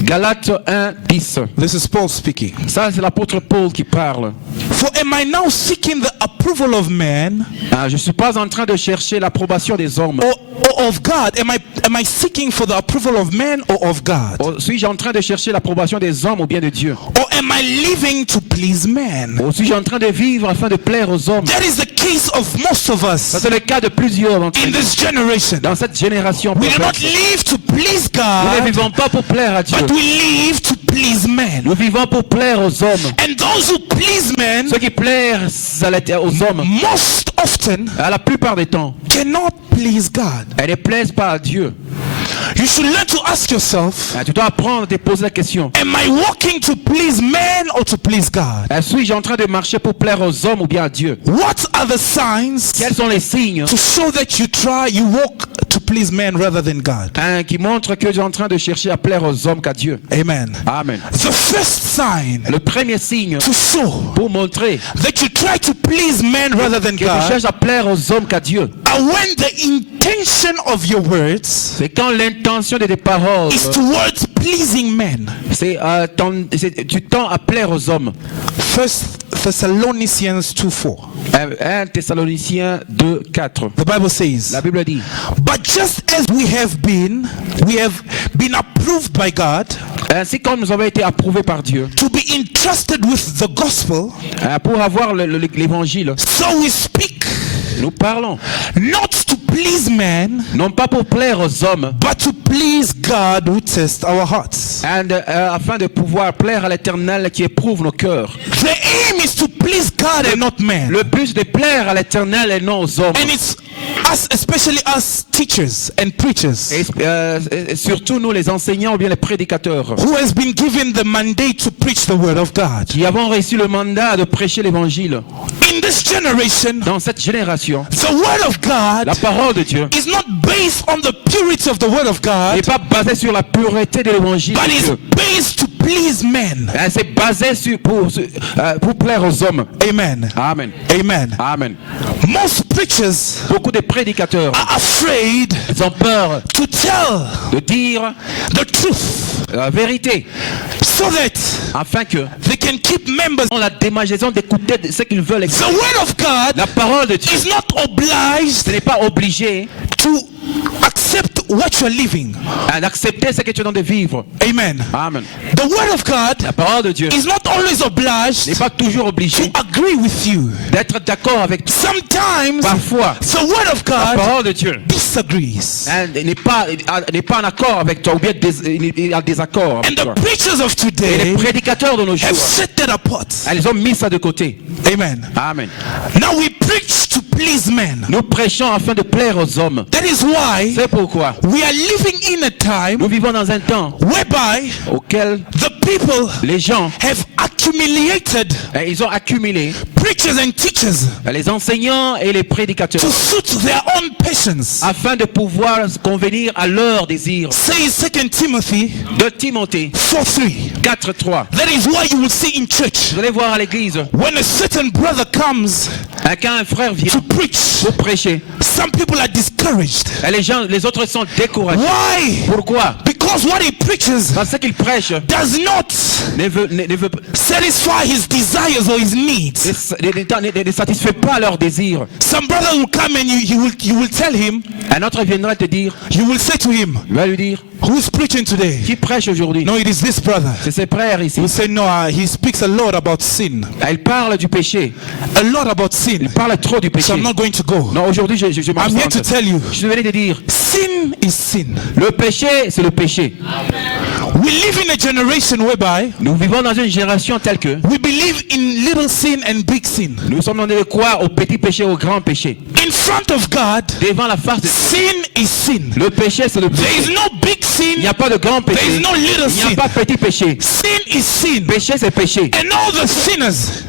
Galates 1, 10. This is Paul speaking. Ça, c'est l'apôtre Paul qui parle. For am I now seeking the approval of man Je ne suis pas en train de chercher l'approbation des hommes. or of God? Am I seeking for the approval of man or of God? Ou suis-je en train de chercher l'approbation des hommes ou bien de Dieu? Or am I living to please man? Ou suis-je en train de vivre afin de plaire aux hommes? That is the case of most of Ça, us c'est le cas de plusieurs d'entre in nous. this generation. Dans cette génération, We do not prophète, live to please nous ne God, vivons pas pour plaire à Dieu. but we live to please men. Nous vivons pour plaire aux hommes. And those who please men Ceux qui plaisent aux hommes, most often à la plupart des temps, cannot please God. elles ne plaisent pas à Dieu. You should learn to ask yourself, Tu dois apprendre à te poser la question. am I walking to please men or to please God? Suis-je en train de marcher pour plaire aux hommes ou bien à Dieu? What are the signs Quels sont les signes to show that you walk to please men rather than God? qui montrent que j'ai en train de chercher à plaire aux hommes qu'à Dieu? Amen. Amen. The first sign Le premier signe to show pour montrer that you try to please men rather than que tu God cherches à plaire aux hommes qu'à Dieu, are when the intention of your words c'est quand l'intention de tes paroles, is towards pleasing men. tu tends à plaire aux hommes. 1 Thessalonians 2:4. 1 Thessaloniciens 2, 4. The Bible says, La Bible dit, but just as we have been approved by God ainsi comme nous avons été approuvés par Dieu to be entrusted with the gospel, pour avoir l'évangile, so we speak nous parlons, not to please men, non pas pour plaire aux hommes, but to please God who tests our hearts. afin de pouvoir plaire à l'Éternel qui éprouve nos cœurs. The aim is to please God and not men. Le but de plaire à l'Éternel et non aux hommes. And it's us, especially us teachers and preachers, Et surtout nous les enseignants ou bien les prédicateurs who has been given the mandate to preach the word of God. qui avons reçu le mandat de prêcher l'évangile. In this generation, Dans cette génération, the word of God la parole de Dieu is not based on the purity of the word of God, n'est pas basée sur la pureté de l'évangile but de is Dieu. based to please men. C'est basé pour plaire aux hommes. Amen. Amen. Amen. Amen. Most preachers Beaucoup de prédicateurs are afraid ils ont peur to tell de dire the truth la vérité so that afin que they can keep members. on la démagisation d'écouter ce qu'ils veulent. The word of God La parole de Dieu is not obliged ce n'est pas obligé to accept what you're living. d'accepter ce que tu es en train de vivre. Amen. Amen. The word of God La parole de Dieu is not always n'est obliged pas toujours to obligé agree with you. d'être d'accord avec toi. Sometimes Parfois, the word of la God parole de Dieu disagrees. n'est pas en accord avec toi ou bien il est en désaccord avec And toi. the preachers of Et les today prédicateurs de nos jours, have set that apart. ils ont mis ça de côté. Amen. Amen. Now we preach to please men. Nous prêchons afin de plaire aux hommes. That is why C'est pourquoi we are living in a time nous vivons dans un temps whereby auquel the people les gens have accumulated ils ont accumulé preachers and teachers les enseignants et les prédicateurs to suit their own passions. afin de pouvoir convenir à leurs désirs. Says 2 Timothy De Timothée 4:3. 4:3. That is why you will see in church Vous allez voir à l'église, when a certain brother comes quand un frère vient to preach, pour prêcher, some people are discouraged. les autres sont découragés. Why? Pourquoi? Because Because what he preaches Parce qu'il prêche does not ne veut satisfy his desires or his needs. ne satisfait pas leurs désirs. Some brother will come and you will tell him, Un autre viendra te dire, you will say to him, il va lui dire, who is preaching today? qui prêche aujourd'hui? No, it is this brother. C'est ses frères ici. You say, no, he speaks a lot about sin. Elle parle du péché. A lot about sin. Il parle trop du So péché. I'm not going to go. Non, aujourd'hui, je I'm here to m'absente. tell you, Je suis venu te dire, sin is sin. le péché, c'est le péché. We live in a generation whereby Nous vivons dans une génération telle que we believe in little sin and big sin. nous sommes dans quoi? Au petit péché, au grand péché. In front of God, Devant la face de sin is sin. le péché, c'est le There is péché. no big Il n'y sin. a pas de grand There péché. is no little Il n'y a sin. pas de petit péché. Sin is sin. Péché, c'est péché. And all the sinners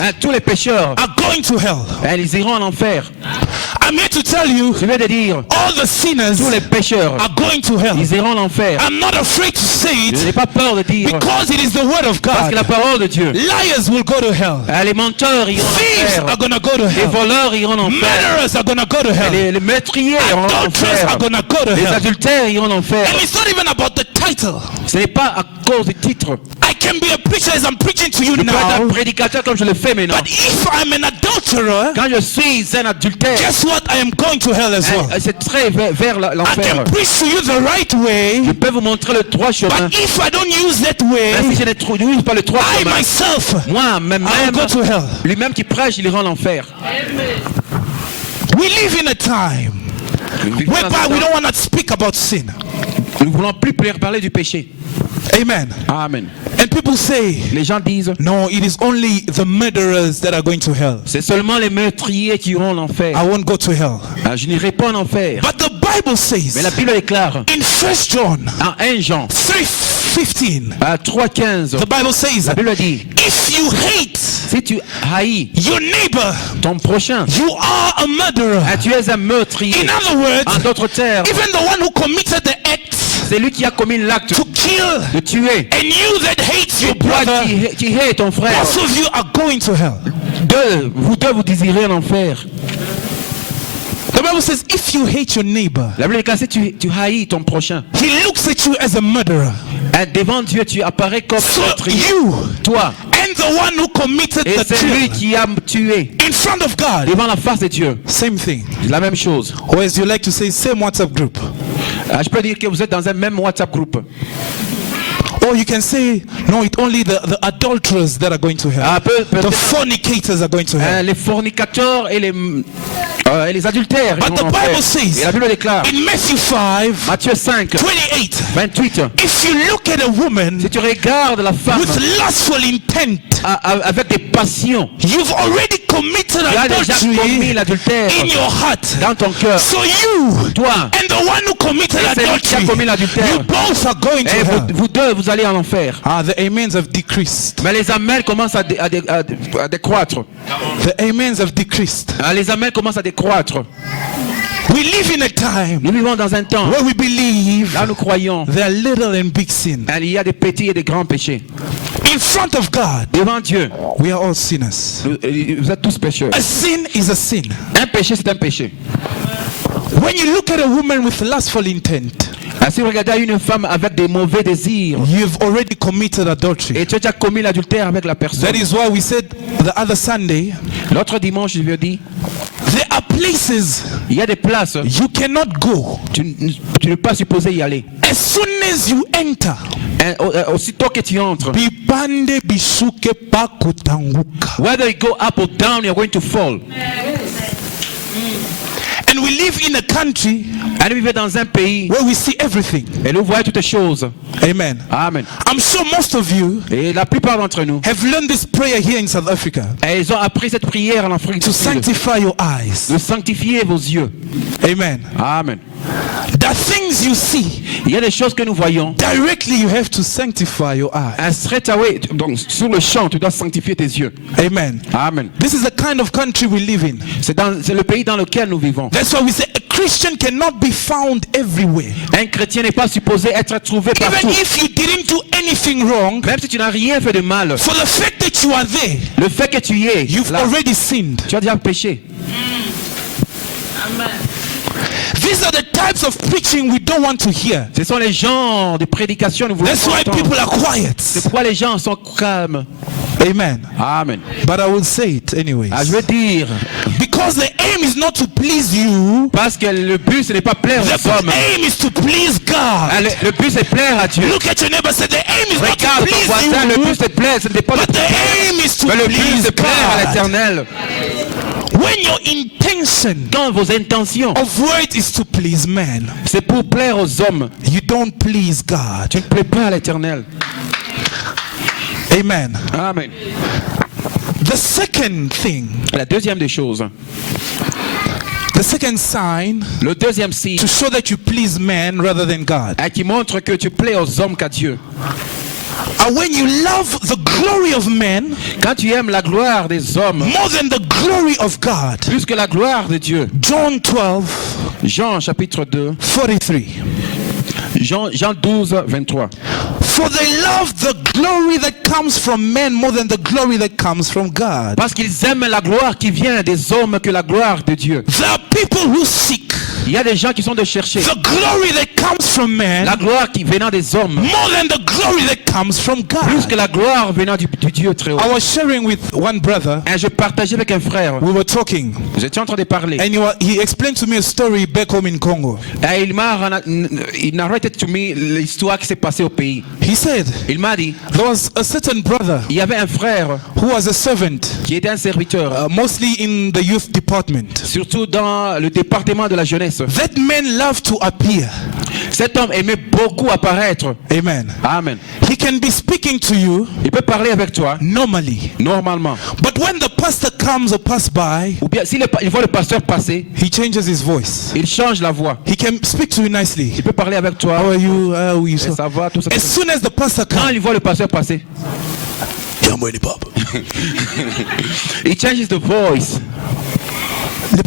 Hein, tous les pécheurs, are going to hell. hein, ils iront en enfer. I'm here to tell you, Je vais te dire, all the sinners tous les pécheurs, are going to hell. ils iront en enfer. I'm not afraid to say Je n'ai it pas peur de dire, because it is the word of parce God. que la parole de Dieu. Liars will go to hell. Hein, les menteurs iront en Thieves enfer. are going to go to Les hell. voleurs iront en enfer. Murderers are going to go to hell. Les meurtriers iront en Adulterers are enfer. going to go to Les hell. adultères iront en enfer. And it's not even about the title. Ce n'est pas à cause du titre. I can be a preacher as I'm preaching to you Je peux être un now. prédicateur comme je le fais maintenant. But if I'm an adulterer, Quand je suis un adultère, guess what? I am going to hell as well. c'est très vers I l'enfer. can preach to you the right way, Je peux vous montrer le droit chemin. but if I don't use that Mais way, si je n'utilise pas le droit I chemin, myself, moi, même, I'll go to hell. lui-même qui prêche, il ira en enfer. We live in a time whereby we don't want to speak about sin. Nous ne voulons plus parler du péché. Amen. Amen. And people say, Les gens disent, no, it is only the murderers that are going to hell. c'est seulement les meurtriers qui iront en enfer. I won't go to hell. Ah, je n'irai pas en enfer. But the Bible Mais la says Bible déclare, in 1 John en 1 Jean, 3:15, à 3,15, the Bible says, la Bible dit, if you hate si tu haïs your neighbor, ton prochain, you are a murderer. tu es un meurtrier. In other En words, d'autres termes, even the one who committed the act c'est lui qui a commis l'acte to kill, de tuer. and you that hate your Et toi brother, qui hais ton frère, both of you are going to hell. vous deux vous désirez en enfer. The Bible says, if you hate your neighbor, La Bible dit, si tu haïs ton prochain, he looks at you as a murderer. devant Dieu, tu apparais comme So meurtrier. you Toi, and the one who committed et the c'est lui kill qui a tué in front of God, devant la face de Dieu. same thing. C'est la même chose. Or as you like to say, same WhatsApp group. Je peux dire que vous êtes dans un même WhatsApp groupe. Or you can say, no, it's only the adulterers that are going to hell. Ah, The fornicators are going to hell. les fornicateurs et les adultères. But ils the vont en Bible enfer. says Et la Bible déclare, in Matthew 5, Matthieu 5, 28, 28, if you look at a woman si tu regardes la femme with lustful intent, avec des passions, you've already committed tu as déjà commis adultery l'adultère in your heart. dans ton cœur. So you Toi, and the one who committed et celui qui a adultery, commis l'adultère, you both are going to et hell. vous deux, vous allez en enfer. The amens have decreased. Mais les amens commencent à décroître. The amens have decreased. Les amens commencent à décroître. We live in a time Nous vivons dans un temps, where we believe là nous croyons, there are little and big sin. il y a des petits et des grands péchés. In front of God, Devant Dieu, we are all sinners. vous êtes tous pécheurs. A sin is a sin. Un péché, c'est un péché. When you look at a woman with lustful intent, Si vous regardez une femme avec des mauvais désirs, you've already committed adultery. et tu as déjà commis l'adultère avec la personne. That is why we said the other Sunday, L'autre dimanche, je lui dis, there are places il y a des places, you cannot go. tu n'es pas supposé y aller. As soon as you enter, Aussitôt que tu entres, bipande bishuke pakutanguka. whether you go up or down, you're going to fall. And we live in a country Elle vivait dans un pays where we see everything. et nous voyons toutes choses. Amen. Amen. I'm sure most of you Et la plupart d'entre nous, have learned this prayer here in South Africa, ils ont appris cette prière en Afrique to du Sud. sanctify your eyes. De sanctifier vos yeux. Amen. Amen. The things you see, Il y a des choses que nous voyons. directly you have to sanctify your eyes. Straight away, donc sur le champ, tu dois sanctifier tes yeux. Amen. Amen. This is the kind of country we live in. C'est le pays dans lequel nous vivons. That's why we say a Christian cannot be found everywhere. Un chrétien n'est pas supposé être trouvé Even partout. if you didn't do anything wrong, Même si tu n'as rien fait de mal, for the fact that you are there, le fait que tu y es, you've là, already sinned. tu as déjà péché. These are the types of preaching we don't want to hear. Ce sont les genres de prédications que nous voulons That's why entendre. people are quiet. C'est pourquoi les gens sont calmes. Amen. Amen. But I will say it anyways. Je veux dire, Because the aim is not to please you. parce que le but ce n'est pas plaire The aux hommes. aim is to please God. Le but c'est plaire à Dieu. Look at your neighbor. Say the aim is not to Regarde ton please voisin, le but you. c'est plaire, ce n'est pas But de the aim is to mais le but please c'est plaire à God. l'Éternel. When your intention Quand vos intentions, of word is to please man, c'est pour plaire aux hommes, you don't please God. tu ne plais pas à l'Éternel. Amen. Amen. The second thing, La deuxième des choses, the second sign le deuxième signe to show that you please man rather than God, qui montre que tu plais aux hommes qu'à Dieu. are when you love the glory of men Quand tu aimes la gloire des hommes more than the glory of God. plus que la gloire de Dieu. John 12, Jean chapitre 2, 43. Jean 12, 23. For they love the glory that comes from men more than the glory that comes from God. Parce qu'ils aiment la gloire qui vient des hommes que la gloire de Dieu. There are people who seek Il y a des gens qui sont de chercher the glory that comes from men la gloire qui venant des hommes more than the glory that comes from plus que God. la gloire venant du Dieu très haut. I was sharing with one brother. Et je partageais avec un frère. We were talking, J'étais en train de parler. and he explained to me a story back home in Congo. Et il narrated to me l'histoire qui s'est passée au pays. He said Il m'a dit, there was a certain brother il y avait un frère who was a servant, qui était un serviteur, mostly in the youth department. surtout dans le département de la jeunesse. That man loved to appear. Cet homme aimait beaucoup apparaître. Amen. Amen. He can be speaking to you Il peut parler avec toi, normally, normalement. but when the pastor comes or pass by, Ou bien s'il voit le pasteur passer, he changes his voice. il change la voix. He can speak to you nicely. Il peut parler avec toi. How are you? How are you? Et ça va, tout ça. As soon as the pastor Quand comes, il voit le pasteur passer, il changes the voice. the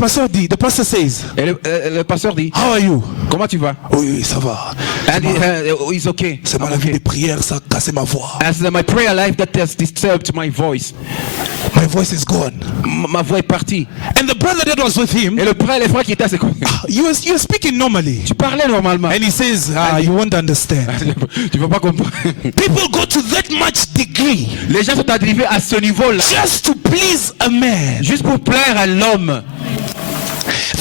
pastor says, Et le pasteur dit, how are you? comment tu vas? Oui, ça va. And he's okay. C'est I'm ma vie de okay. prière, ça a cassé ma voix. And it's my prayer life that has disturbed my voice. My voice is gone. Ma voix est partie. And the brother that was with him, Et le frère qui était à ses côtés, you were speaking normally. tu parlais normalement. And he says, you won't understand. Tu ne vas pas comprendre. People go to that much degree Les gens sont arrivés à ce niveau-là just to please a man. juste pour plaire à l'homme.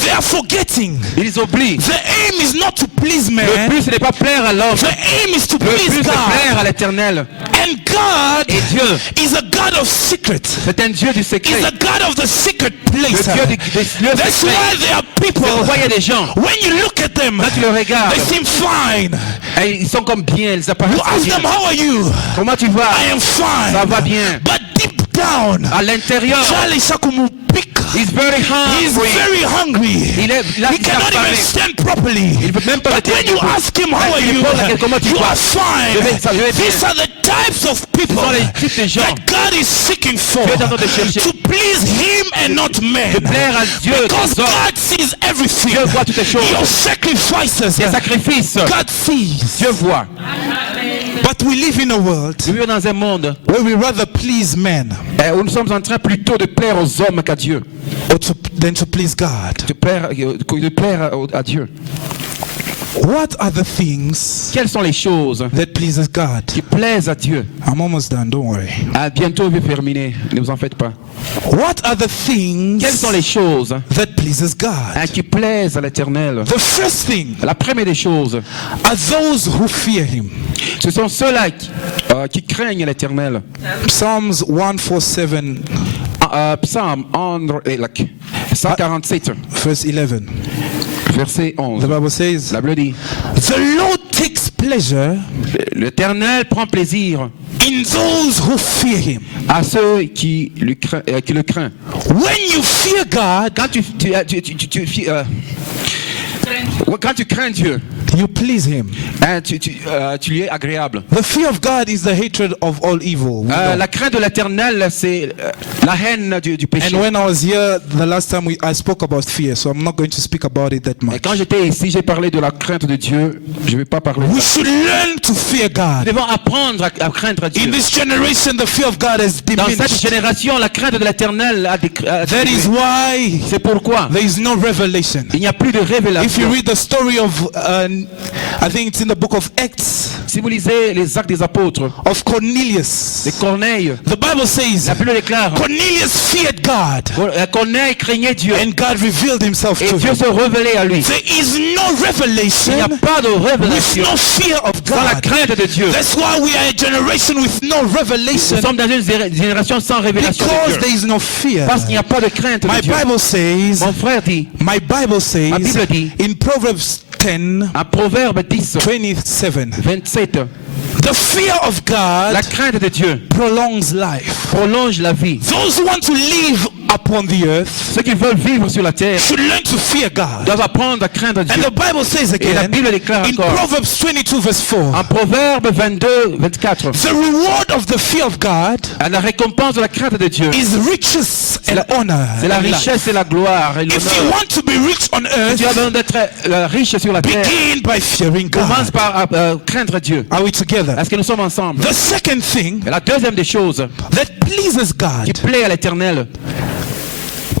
They are forgetting. Ils oublient. The aim is not to please Le man. but ce n'est pas plaire à l'homme. The aim is to Le but please c'est plaire God. à l'Éternel. And God Et Dieu, is a God of secret. c'est un Dieu du secret. He's a God of the secret Le place. Dieu des lieux That's secrets. why there are people, Pourquoi il y a des gens, when you look at them, quand tu le regardes, they seem fine. et ils sont comme bien, ils You apparaissent ask bien. them, how are you? Comment tu vas? I am fine. Ça va bien. But deep down, À l'intérieur, Charlie Sakumupika, he's very he's hungry. very hungry. Il a He cannot even stand properly. Il peut même pas But when you tenir. ask him, how are Il you? pose la question, comment tu You vas? are fine. Je vais bien. These are the types of people Ce sont les types de gens that God is seeking for Dieu est en train de chercher. to please him and not men. de plaire à Dieu. Because des hommes. God sees everything. Dieu voit toutes les choses. Your sacrifices, Tes sacrifices, God sees. Dieu voit. But we live in a world Nous vivons dans un monde where we rather please men où nous sommes en train plutôt de plaire aux hommes qu'à Dieu. than to please God. De plaire à Dieu. What are the things Quelles sont les choses that pleases God? qui plaisent à Dieu? I'm almost done, don't worry. À bientôt, je vais terminer. Ne vous en faites pas. What are the things Quelles sont les choses that pleases God? qui plaisent à l'Éternel? The first thing La première des choses, are those who fear him. ce sont ceux-là qui craignent l'Éternel. Psalms 147, Psalm 147, verse 11. verset The 11. Bible says, La Bible dit, the Lord takes pleasure l'Éternel prend plaisir in those who fear him. à ceux qui le craignent. When you fear God, Quand tu crains Dieu, You please him. Hein, tu lui es agréable. The fear of God is the hatred of all evil. We know. La crainte de l'Éternel, c'est la haine du péché. And when I was here the last time I spoke about fear, so I'm not going to speak about it that Et much. quand j'étais ici, j'ai parlé de la crainte de Dieu. Je ne vais pas parler de We ça. should learn to fear Nous God. devons apprendre à craindre Dieu. In this generation, the fear of God has Dans cette diminished. génération, la crainte de l'Éternel a That is why C'est pourquoi there is no revelation. il n'y a plus de If you révélation. read the story of, I think it's in the book of Acts, Si vous lisez les actes des apôtres, of Cornelius, de Corneille, the Bible says la Bible déclare, Cornelius feared God Corneille craignait Dieu and God revealed himself et to Dieu him. se révélait à lui. There is no Il n'y a revelation pas de with révélation no fear of sans la God. crainte de Dieu. That's why we are a generation with no Nous revelation, sommes dans une génération sans révélation because de Dieu. there is no fear. Parce qu'il n'y a pas de crainte My de Dieu. Bible says, Mon frère dit, my Bible says Ma Bible dit, in Proverbs 10, en Proverbe 10, 27, 27, the fear of God la crainte de Dieu prolongs life. prolonge la vie. Those who want to live upon the earth Ceux qui veulent vivre sur la terre should learn to fear God. doivent apprendre à craindre And Dieu. the Bible says Et la again Bible déclare in encore, Proverbs 22 verse 4, en Proverbe 22, 24, the reward of the fear of God la récompense de la crainte de Dieu, is riches and honor. c'est la in life. richesse et la gloire et If you l'honneur. want to be rich on Tu as earth, besoin d'être riche sur la terre. begin by fearing Commence God. par craindre Dieu. Are we together? Est-ce que nous sommes ensemble? The second thing Et la deuxième des choses that pleases qui God plaît à l'Éternel,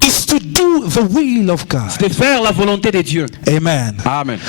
is to do the will of God. c'est de faire la volonté de Dieu. Amen. Amen.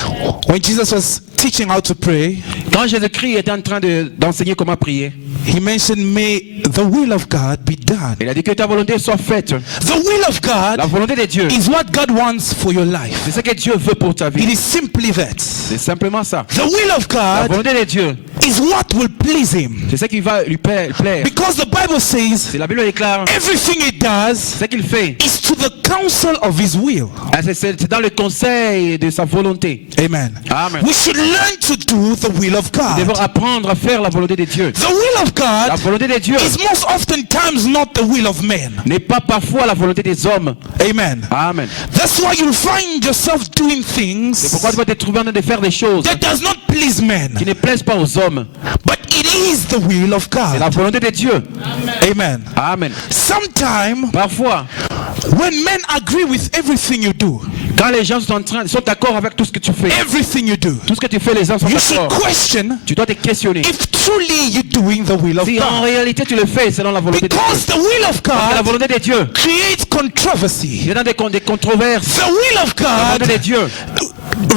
When Jesus was teaching how to pray, Quand Jésus-Christ était en train d'enseigner comment prier, he mentioned, may the will of God be done. il a dit que ta volonté soit faite. The will of La God volonté de Dieu, is what God wants for your life. c'est ce que Dieu veut pour ta It vie. is simply that. C'est simplement ça. The will of La God volonté de Dieu, is what will please him. c'est ce qui va lui plaire. Because the Bible says C'est la Bible déclare, everything he does ce qu'il fait, is to the counsel of his will. c'est dans le conseil de sa volonté. Amen. Amen. We should learn to do the will of Nous devons God. apprendre à faire la volonté de Dieu. The will of La God volonté de Dieu is most oftentimes not the will of men. n'est pas parfois la volonté des hommes. Amen. Amen. That's why you'll find yourself doing C'est things pourquoi tu vas te trouver en train de faire des choses that does not please qui men, ne plaisent pas aux hommes. but it is the will of C'est la God. volonté de Dieu. Amen. Amen. Sometimes Parfois, when men agree with everything you do, quand les gens sont d'accord avec tout ce que tu fais, everything you do, tout ce que tu fais, les gens sont you should d'accord. question Tu dois te questionner. if truly you're doing the will of Si en God. réalité tu le fais selon la volonté de Dieu. Because the will of Parce que la God volonté de Dieu, creates controversy. il y a des controverses. The will of La volonté de God Dieu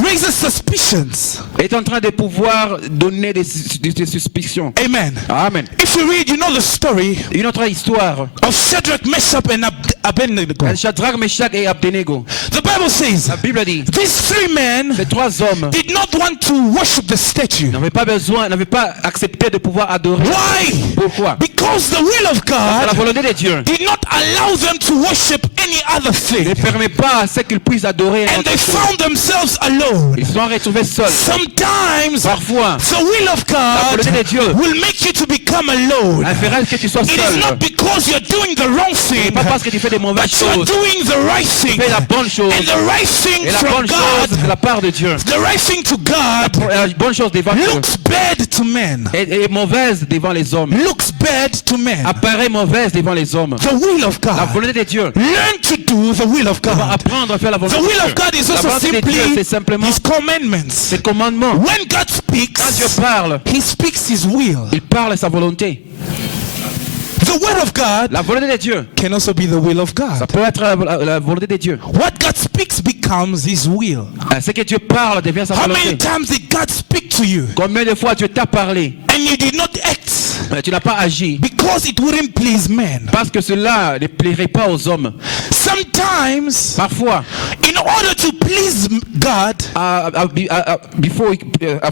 raises suspicions. est en train de pouvoir donner des suspicions. Amen. Amen. If you read, you know the story Une autre histoire. of Shadrach, Meshach, and Abednego. Shadrach, Meshach et Abednego. The Bible says La Bible dit, these three men ces trois hommes did not want to worship the statue. n'avaient pas accepté de pouvoir adorer. Why? Pourquoi? Because the will of C'est la God volonté de Dieu did not allow them to worship any other thing. ne permet pas à ce qu'ils puissent adorer un And autre they chose. found themselves alone. Ils se sont retrouvés seuls. Sometimes Parfois, the will of la God volonté de Dieu will make you to become alone. inférieure que tu sois It is seul. not because you're doing the wrong thing, Pas parce que tu fais des mauvaises but you're choses. doing the right Tu thing. fais la bonne chose. And the right thing Et la from bonne chose God, de la part de Dieu. the right thing to God La bonne chose devant Dieu looks bad to men. est mauvaise devant les hommes. Looks bad to men. Apparaît mauvaise devant les hommes. The will of La God. volonté de Dieu. Learn to do the will of On va God. apprendre à faire la The volonté de will Dieu. of God is La also volonté de Dieu, simply c'est simplement His commandments. ses commandements. When God Quand Dieu speaks, parle, He speaks His will. il parle sa volonté. The word of God La volonté de Dieu, can also be the will of ça God. peut être la volonté de Dieu. What God speaks becomes His will. Ce que Dieu parle devient sa How many volonté. times did God speak to you Combien de fois Dieu t'a parlé, and you did not act mais tu n'as pas agi because it wouldn't please men? parce que cela ne plairait pas aux hommes. Sometimes, Parfois, in order to please God, avant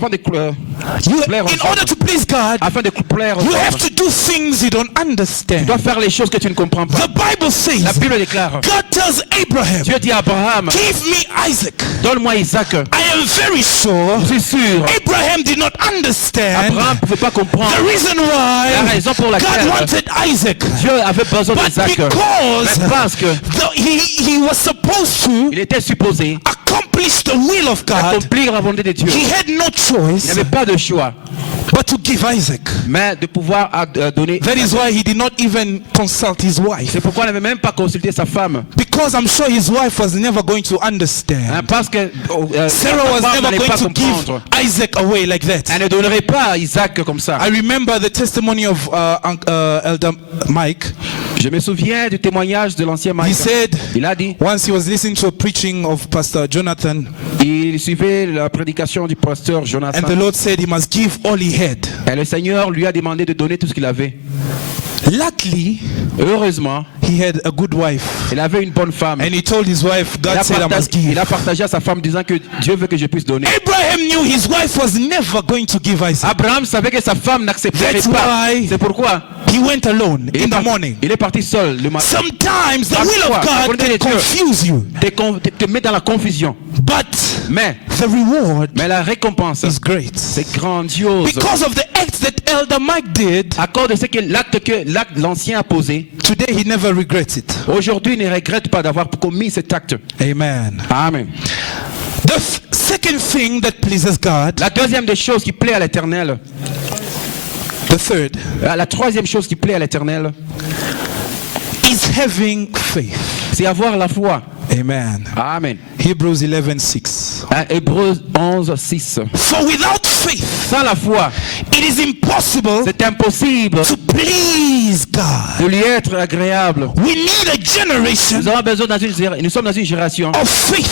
de plaire aux in order hommes, to please God, afin de plaire aux you have hommes, to do things you don't tu understand. dois faire les choses que tu ne comprends pas. The Bible says, La Bible déclare, God tells Abraham, Dieu dit à Abraham, give me Isaac. donne-moi Isaac. I am very sure Je suis sûr, Abraham did not understand Abraham ne pouvait pas comprendre the reason la why raison pour God laquelle wanted Isaac. Dieu avait besoin But d'Isaac. because Mais parce que the he was supposed to Il était supposé accomplish the will of God. accomplir la volonté de Dieu. He had no Il choice n'avait pas de choix, but to give Isaac. mais de pouvoir donner. That is why he did not even consult his wife. C'est pourquoi il n'avait même pas consulté sa femme. Because I'm sure his wife was never going to understand. Parce que Sarah sa was femme never n'allait going pas to comprendre. give Isaac away like that. Elle ne donnerait pas Isaac comme ça. I remember the testimony of Elder Mike. Je me souviens du témoignage de l'ancien He Mike. said Il a dit, once he was listening to a preaching of Pastor Jonathan, il suivait la prédication du pasteur and the Jonathan. Lord said he must give all he had. Et le Seigneur lui a demandé de donner tout ce qu'il avait. Luckily, Heureusement, he had a good wife. il avait une bonne femme. And he told his wife, God said I must give. Il a partagé à sa femme disant que Dieu veut que je puisse donner. Abraham knew his wife was never going to give Isaac. Abraham savait que sa femme n'accepterait That's pas. why C'est pourquoi he went alone in the morning. il est parti seul le matin. Sometimes the will of God can confuse you, Te met dans la confusion. but Mais the reward la récompense, is great. c'est grandiose. Because of the act that Elder Mike did, À cause de ce que l'acte l'ancien a posé, today he never regrets it. aujourd'hui il ne regrette pas d'avoir commis cet acte. Amen. Amen. The second thing that pleases God, La deuxième des choses qui plaît à l'Éternel, the third, la troisième chose qui plaît à l'Éternel, is having faith. c'est avoir la foi. Amen. Amen. Hebrews 11:6. Hébreux 11:6. For without faith, Sans la foi, it is impossible c'est impossible to please God. de lui être agréable. We need a generation Nous avons besoin nous sommes dans une génération of faith.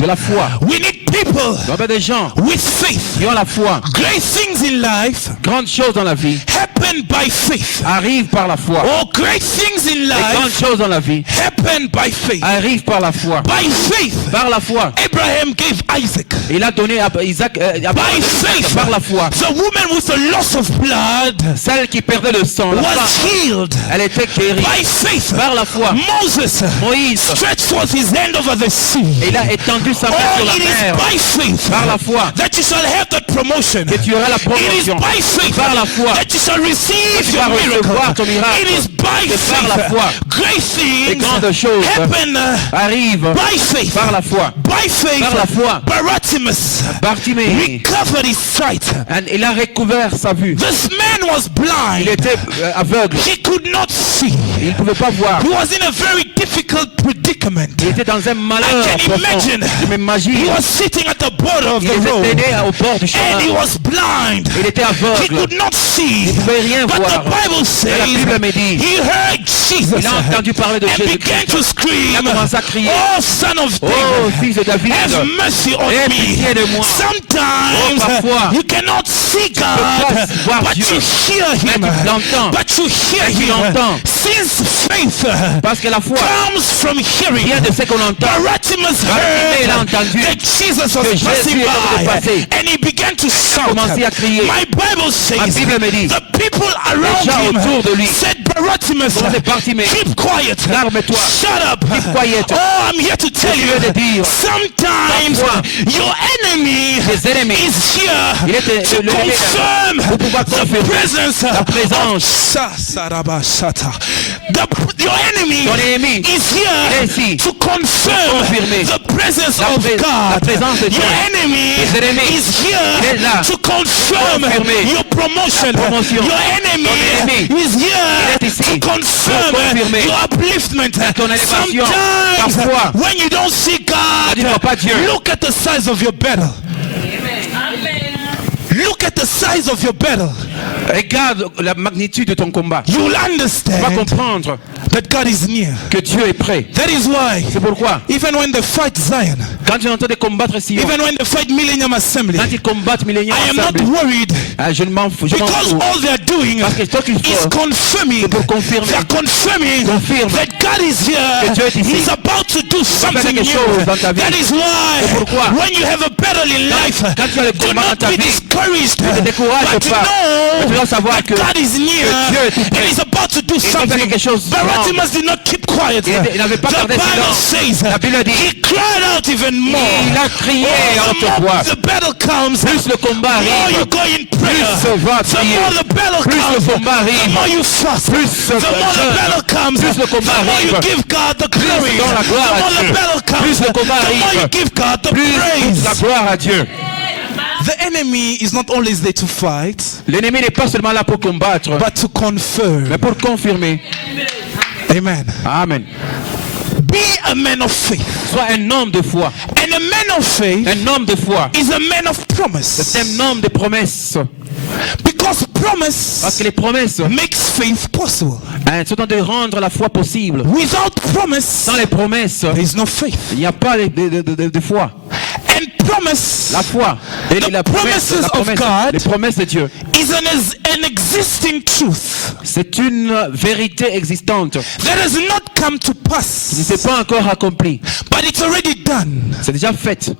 de la foi. We need people Nous avons des gens with faith. qui ont la foi. Great things in life Grandes choses dans la vie happen by faith. arrivent par la foi. Oh, great things in Les grandes life choses dans la vie happen by faith. arrivent par la foi. By faith, Par la foi. Abraham gave Isaac. Il a donné à Isaac By faith, par la foi. the woman with the loss of blood Celle qui perdait le sang, la was femme, healed. elle était guérie. By faith, Par la foi. Moses Moïse, stretched forth his hand over the sea. il a étendu sa main Oh, sur la it mer. is by faith Par la foi. that you shall have that promotion. Que tu auras la It is promotion. by faith Par la foi. that you shall receive tu your vas recevoir miracle. ton miracle. It is by C'est par la faith. foi. Great Les things grandes choses happen arrivent by faith. par la foi. By faith, Par la foi. Bartimaeus Bartimée, recovered his sight. il a recouvert sa vue. This man was Il blind. était aveugle. He could not see. Il ne pouvait pas voir. He was in a very difficult predicament. Il était dans un malheur I can profond. imagine. Je m'imagine. He was sitting at the border of Il the était road, aidé au bord du and he chemin. was blind. Il était He aveugle. could not see. Il ne pouvait rien But voir. the Bible Mais la Bible me says dit, he heard Jesus il a entendu parler de and began Jésus-Christ. to scream, Il a commencé à crier, "Oh, son of oh David, fils de David, have mercy on aie me." pitié de moi. Sometimes Oh, parfois, you cannot see peux pas God, voir but Dieu. you hear Mais Him. tu l'entends. But you hear Mais tu Him. l'entends. Since faith Parce que la foi comes from hearing, vient de ce qu'on entend. Bartimaeus Bartimée, il a heard entendu that Jesus was que Jésus passing était en train de by, passer. and he began to shout. commencé à crier. My Bible Ma says Bible me dit, the people around gens him autour de lui said, Bartimaeus, commençaient Bartimée, keep quiet, calme-toi, shut up. keep quiet. Oh, I'm here to tell Je you, viens de dire, sometimes parfois, your enemy tes ennemis, is here il était to le confirm pour pouvoir the confirmer presence la présence. Your enemy Ton ennemi is il est here ici to confirm confirmer the presence la of God. présence de Dieu. Your enemy Tes ennemis, is il here est là to confirm confirmer your promotion. la promotion. Your enemy Ton ennemi, is il here est ici to confirm pour confirmer your upliftment. ton élévation. Sometimes Parfois, when you don't see quand tu ne vois God, pas Dieu, look at the size of your battle. Look at the size of your battle. regarde la magnitude de ton combat. You'll Tu vas understand comprendre that God is near. que Dieu est prêt. That is why, C'est pourquoi, even when they fight Zion, quand tu entends de combattre Sion, even when they fight Millennium Assembly, quand ils combattent Millennium I am not Assembly, worried je m'en fous. Je m'en because fous. all they are doing Parce que toi, tu is fais confirming. pour confirmer. They are confirming Confirme that God is que here. Dieu est ici. He's about to do something quelque new. chose dans ta vie. That is why, C'est pourquoi, when you have a battle in life, quand tu as le do combat not dans ta be vie, discouraged. ne te décourage But pas. know tu dois savoir que God is near Dieu est tout and près. He's about to do Il va faire something. quelque chose de grand. Bartimaeus did not keep quiet. Il n'avait pas The gardé Bible silence. says La Bible dit, he cried out even more. il a crié Oh, en the haute more voix. the battle comes, Plus le combat the more you arrive, go in prayer, plus va the prier. more the battle Plus comes, le combat the arrive, more you fast, plus the more the jeûne, battle comes, plus le combat the more you arrive, give God the glory, dans la gloire the à more the Dieu. battle comes, Plus le combat the more arrive, you give God the plus praise. la gloire à Dieu. The enemy is not always there to fight, L'ennemi n'est pas seulement là pour combattre, but to confirm. mais pour confirmer. Amen. Amen. Be a man of faith. Sois un homme de foi. And a man of faith Un homme de foi. is a man of promise. C'est un homme de promesses. Because Parce promise que les promesses makes faith possible. sont de rendre la foi possible. Without promise, Sans les promesses, there is no faith. il n'y a pas de foi. And promise La foi et The la promesse, promises of God les promesses de Dieu, is an existing truth c'est une vérité existante that has not come to qui ne pass, s'est pas encore accomplie. but it's already done. C'est déjà fait.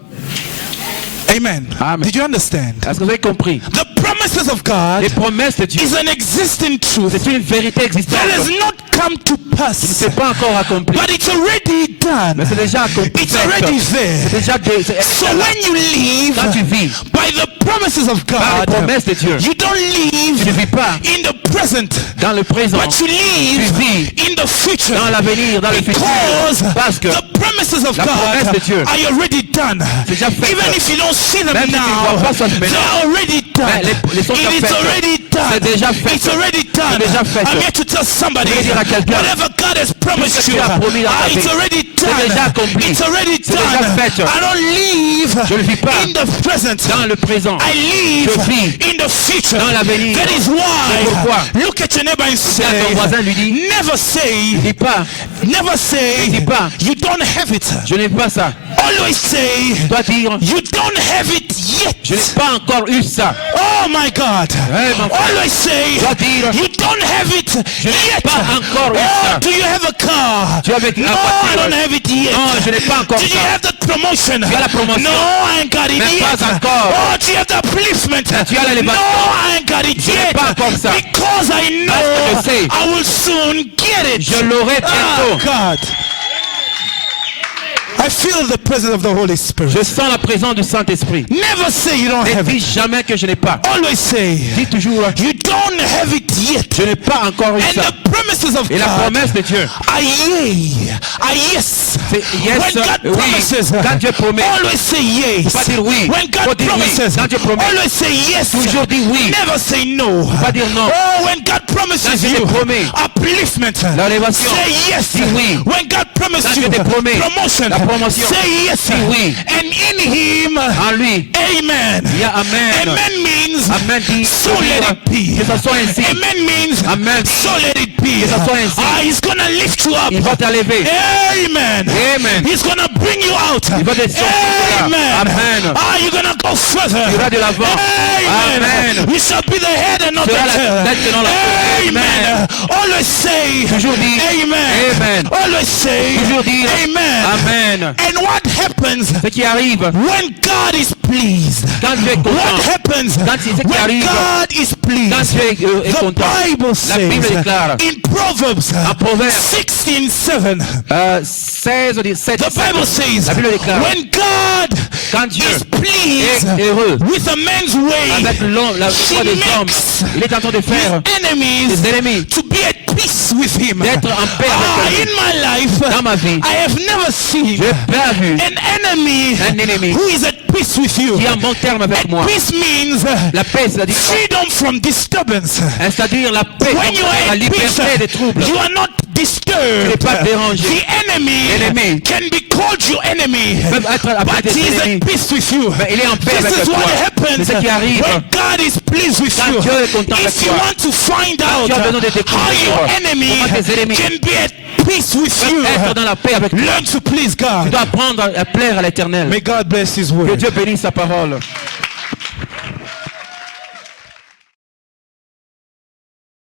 Amen. Amen. Did you understand? Est-ce que vous avez compris? The promises of God Les promesses de Dieu, is an existing truth c'est une vérité existante that has qui not come to ne pass, s'est pas encore accomplie. but it's already Mais done. c'est déjà accompli. It's already C'est there. déjà So when you live quand tu vis by the promises of par les God, promesses de Dieu, you don't tu ne live vis pas in the present, dans le présent, but you live tu vis in the future. dans l'avenir, dans le futur. Because Parce que the promises of la promesse God de Dieu are already done. c'est déjà fait. Even if you don't see them Même si tu ne now, vois pas ça maintenant, they're already done. les sont It déjà is faites. already done. C'est déjà fait. It's already done. C'est déjà fait. I'm here to tell somebody, Je vais dire à quelqu'un, whatever God has promised tout ce que you, tu as promis dans ta it's vie, already c'est done. déjà accompli. It's already C'est déjà done. fait. I don't live Je ne vis pas in the present. dans le présent. I live Je vis in the future. dans l'avenir. That is C'est pourquoi. why. Look at your neighbor and Dis à ton say, voisin, lui dis, never say, dis pas, never say, dis pas, you don't have it. je n'ai pas ça. Always say, Tu dois dire, you don't have it je n'ai yet. pas encore eu ça. Oh my God. Hey, mon frère. Always say, Tu dois dire, you don't have it je n'ai yet. pas encore eu Oh, ça. do you have a car? Tu as avec No, la I voiture. don't have it yet. Non, je n'ai pas encore Did you ça. have the promotion? Tu as la promotion. No, I ain't got it Mais yet. pas encore. Oh, do you have the upliftment? tu as l'élévation. No, I ain't got it Je n'ai yet. pas encore ça. Because I know Parce que je sais. I will soon get it. Je l'aurai Oh bientôt. God. I feel the presence of the Holy Spirit. Je sens la présence du Saint-Esprit. Never say you don't Ne have dis it. jamais que je n'ai pas. Always say Dis toujours, you don't have it yet. je n'ai pas encore eu And ça. the promises of Et la God promesse de Dieu, are yea, are yes. c'est yes, When God oui. promises, Quand Dieu promet, always say yes. pas dire oui. When Faut God dire oui. promises, Quand Dieu promet, always say yes. toujours dis oui. Never say no. Pas dire non. Oh, when God promises Quand Dieu you te promet, upliftment, l'élévation, say yes. dis oui. When God promises Quand you Dieu te promet, promotion, la promotion, say yes. dis oui. And in Him, En lui, Amen. il y a Amen. Amen means Amen dit, so let it be. que ça soit ainsi. Amen means Amen. so let it be. Que ça soit ainsi. Ah, he's gonna lift you up. Il va t'élever. Amen. Amen. He's gonna bring you out. Il va te sortir de là. Amen. Amen. Ah, you're gonna go further. Tu iras de l'avant. Amen. Amen. You shall be the head and not the Tu seras la tail. tête et non la queue. Amen. Always say Toujours dire, Amen. Amen. Always say Toujours dire, Amen. Amen. And what happens Ce qui arrive, when God is pleased? quand Dieu est What content, happens Quand ce qui when arrive, God is quand pleased? Dieu est The content, Bible la Bible says déclare, in Proverbs en Proverbe 16:7, 16, 17, the Bible says la Bible déclare, when God quand Dieu is pleased est heureux with a man's way, avec la foi des hommes, il est en train de faire his enemies ses ennemis to be at peace with him. d'être en paix avec In lui. my life, Dans ma vie, I have never seen je n'ai pas vu an enemy un ennemi who is at peace with you. qui est en bon terme avec moi. Peace means La paix, c'est-à-dire freedom from disturbance. c'est-à-dire la paix, When you la are at liberté des peace, troubles. you are not disturbed. Tu n'es pas dérangé. The L'ennemi enemy can be called your enemy, peut être appelé but des he is ennemis. at peace with you. Mais il est en paix This avec is toi. what C'est happens ce qui arrive. when God is pleased with Quand you. Dieu est content avec If you toi. want to find out tu as besoin de how découvrir your enemy comment tes ennemis can be at peace with you, Être dans la paix avec toi. learn to please Tu God. dois apprendre à plaire à l'Éternel. May God bless His Que word. Dieu bénisse sa parole.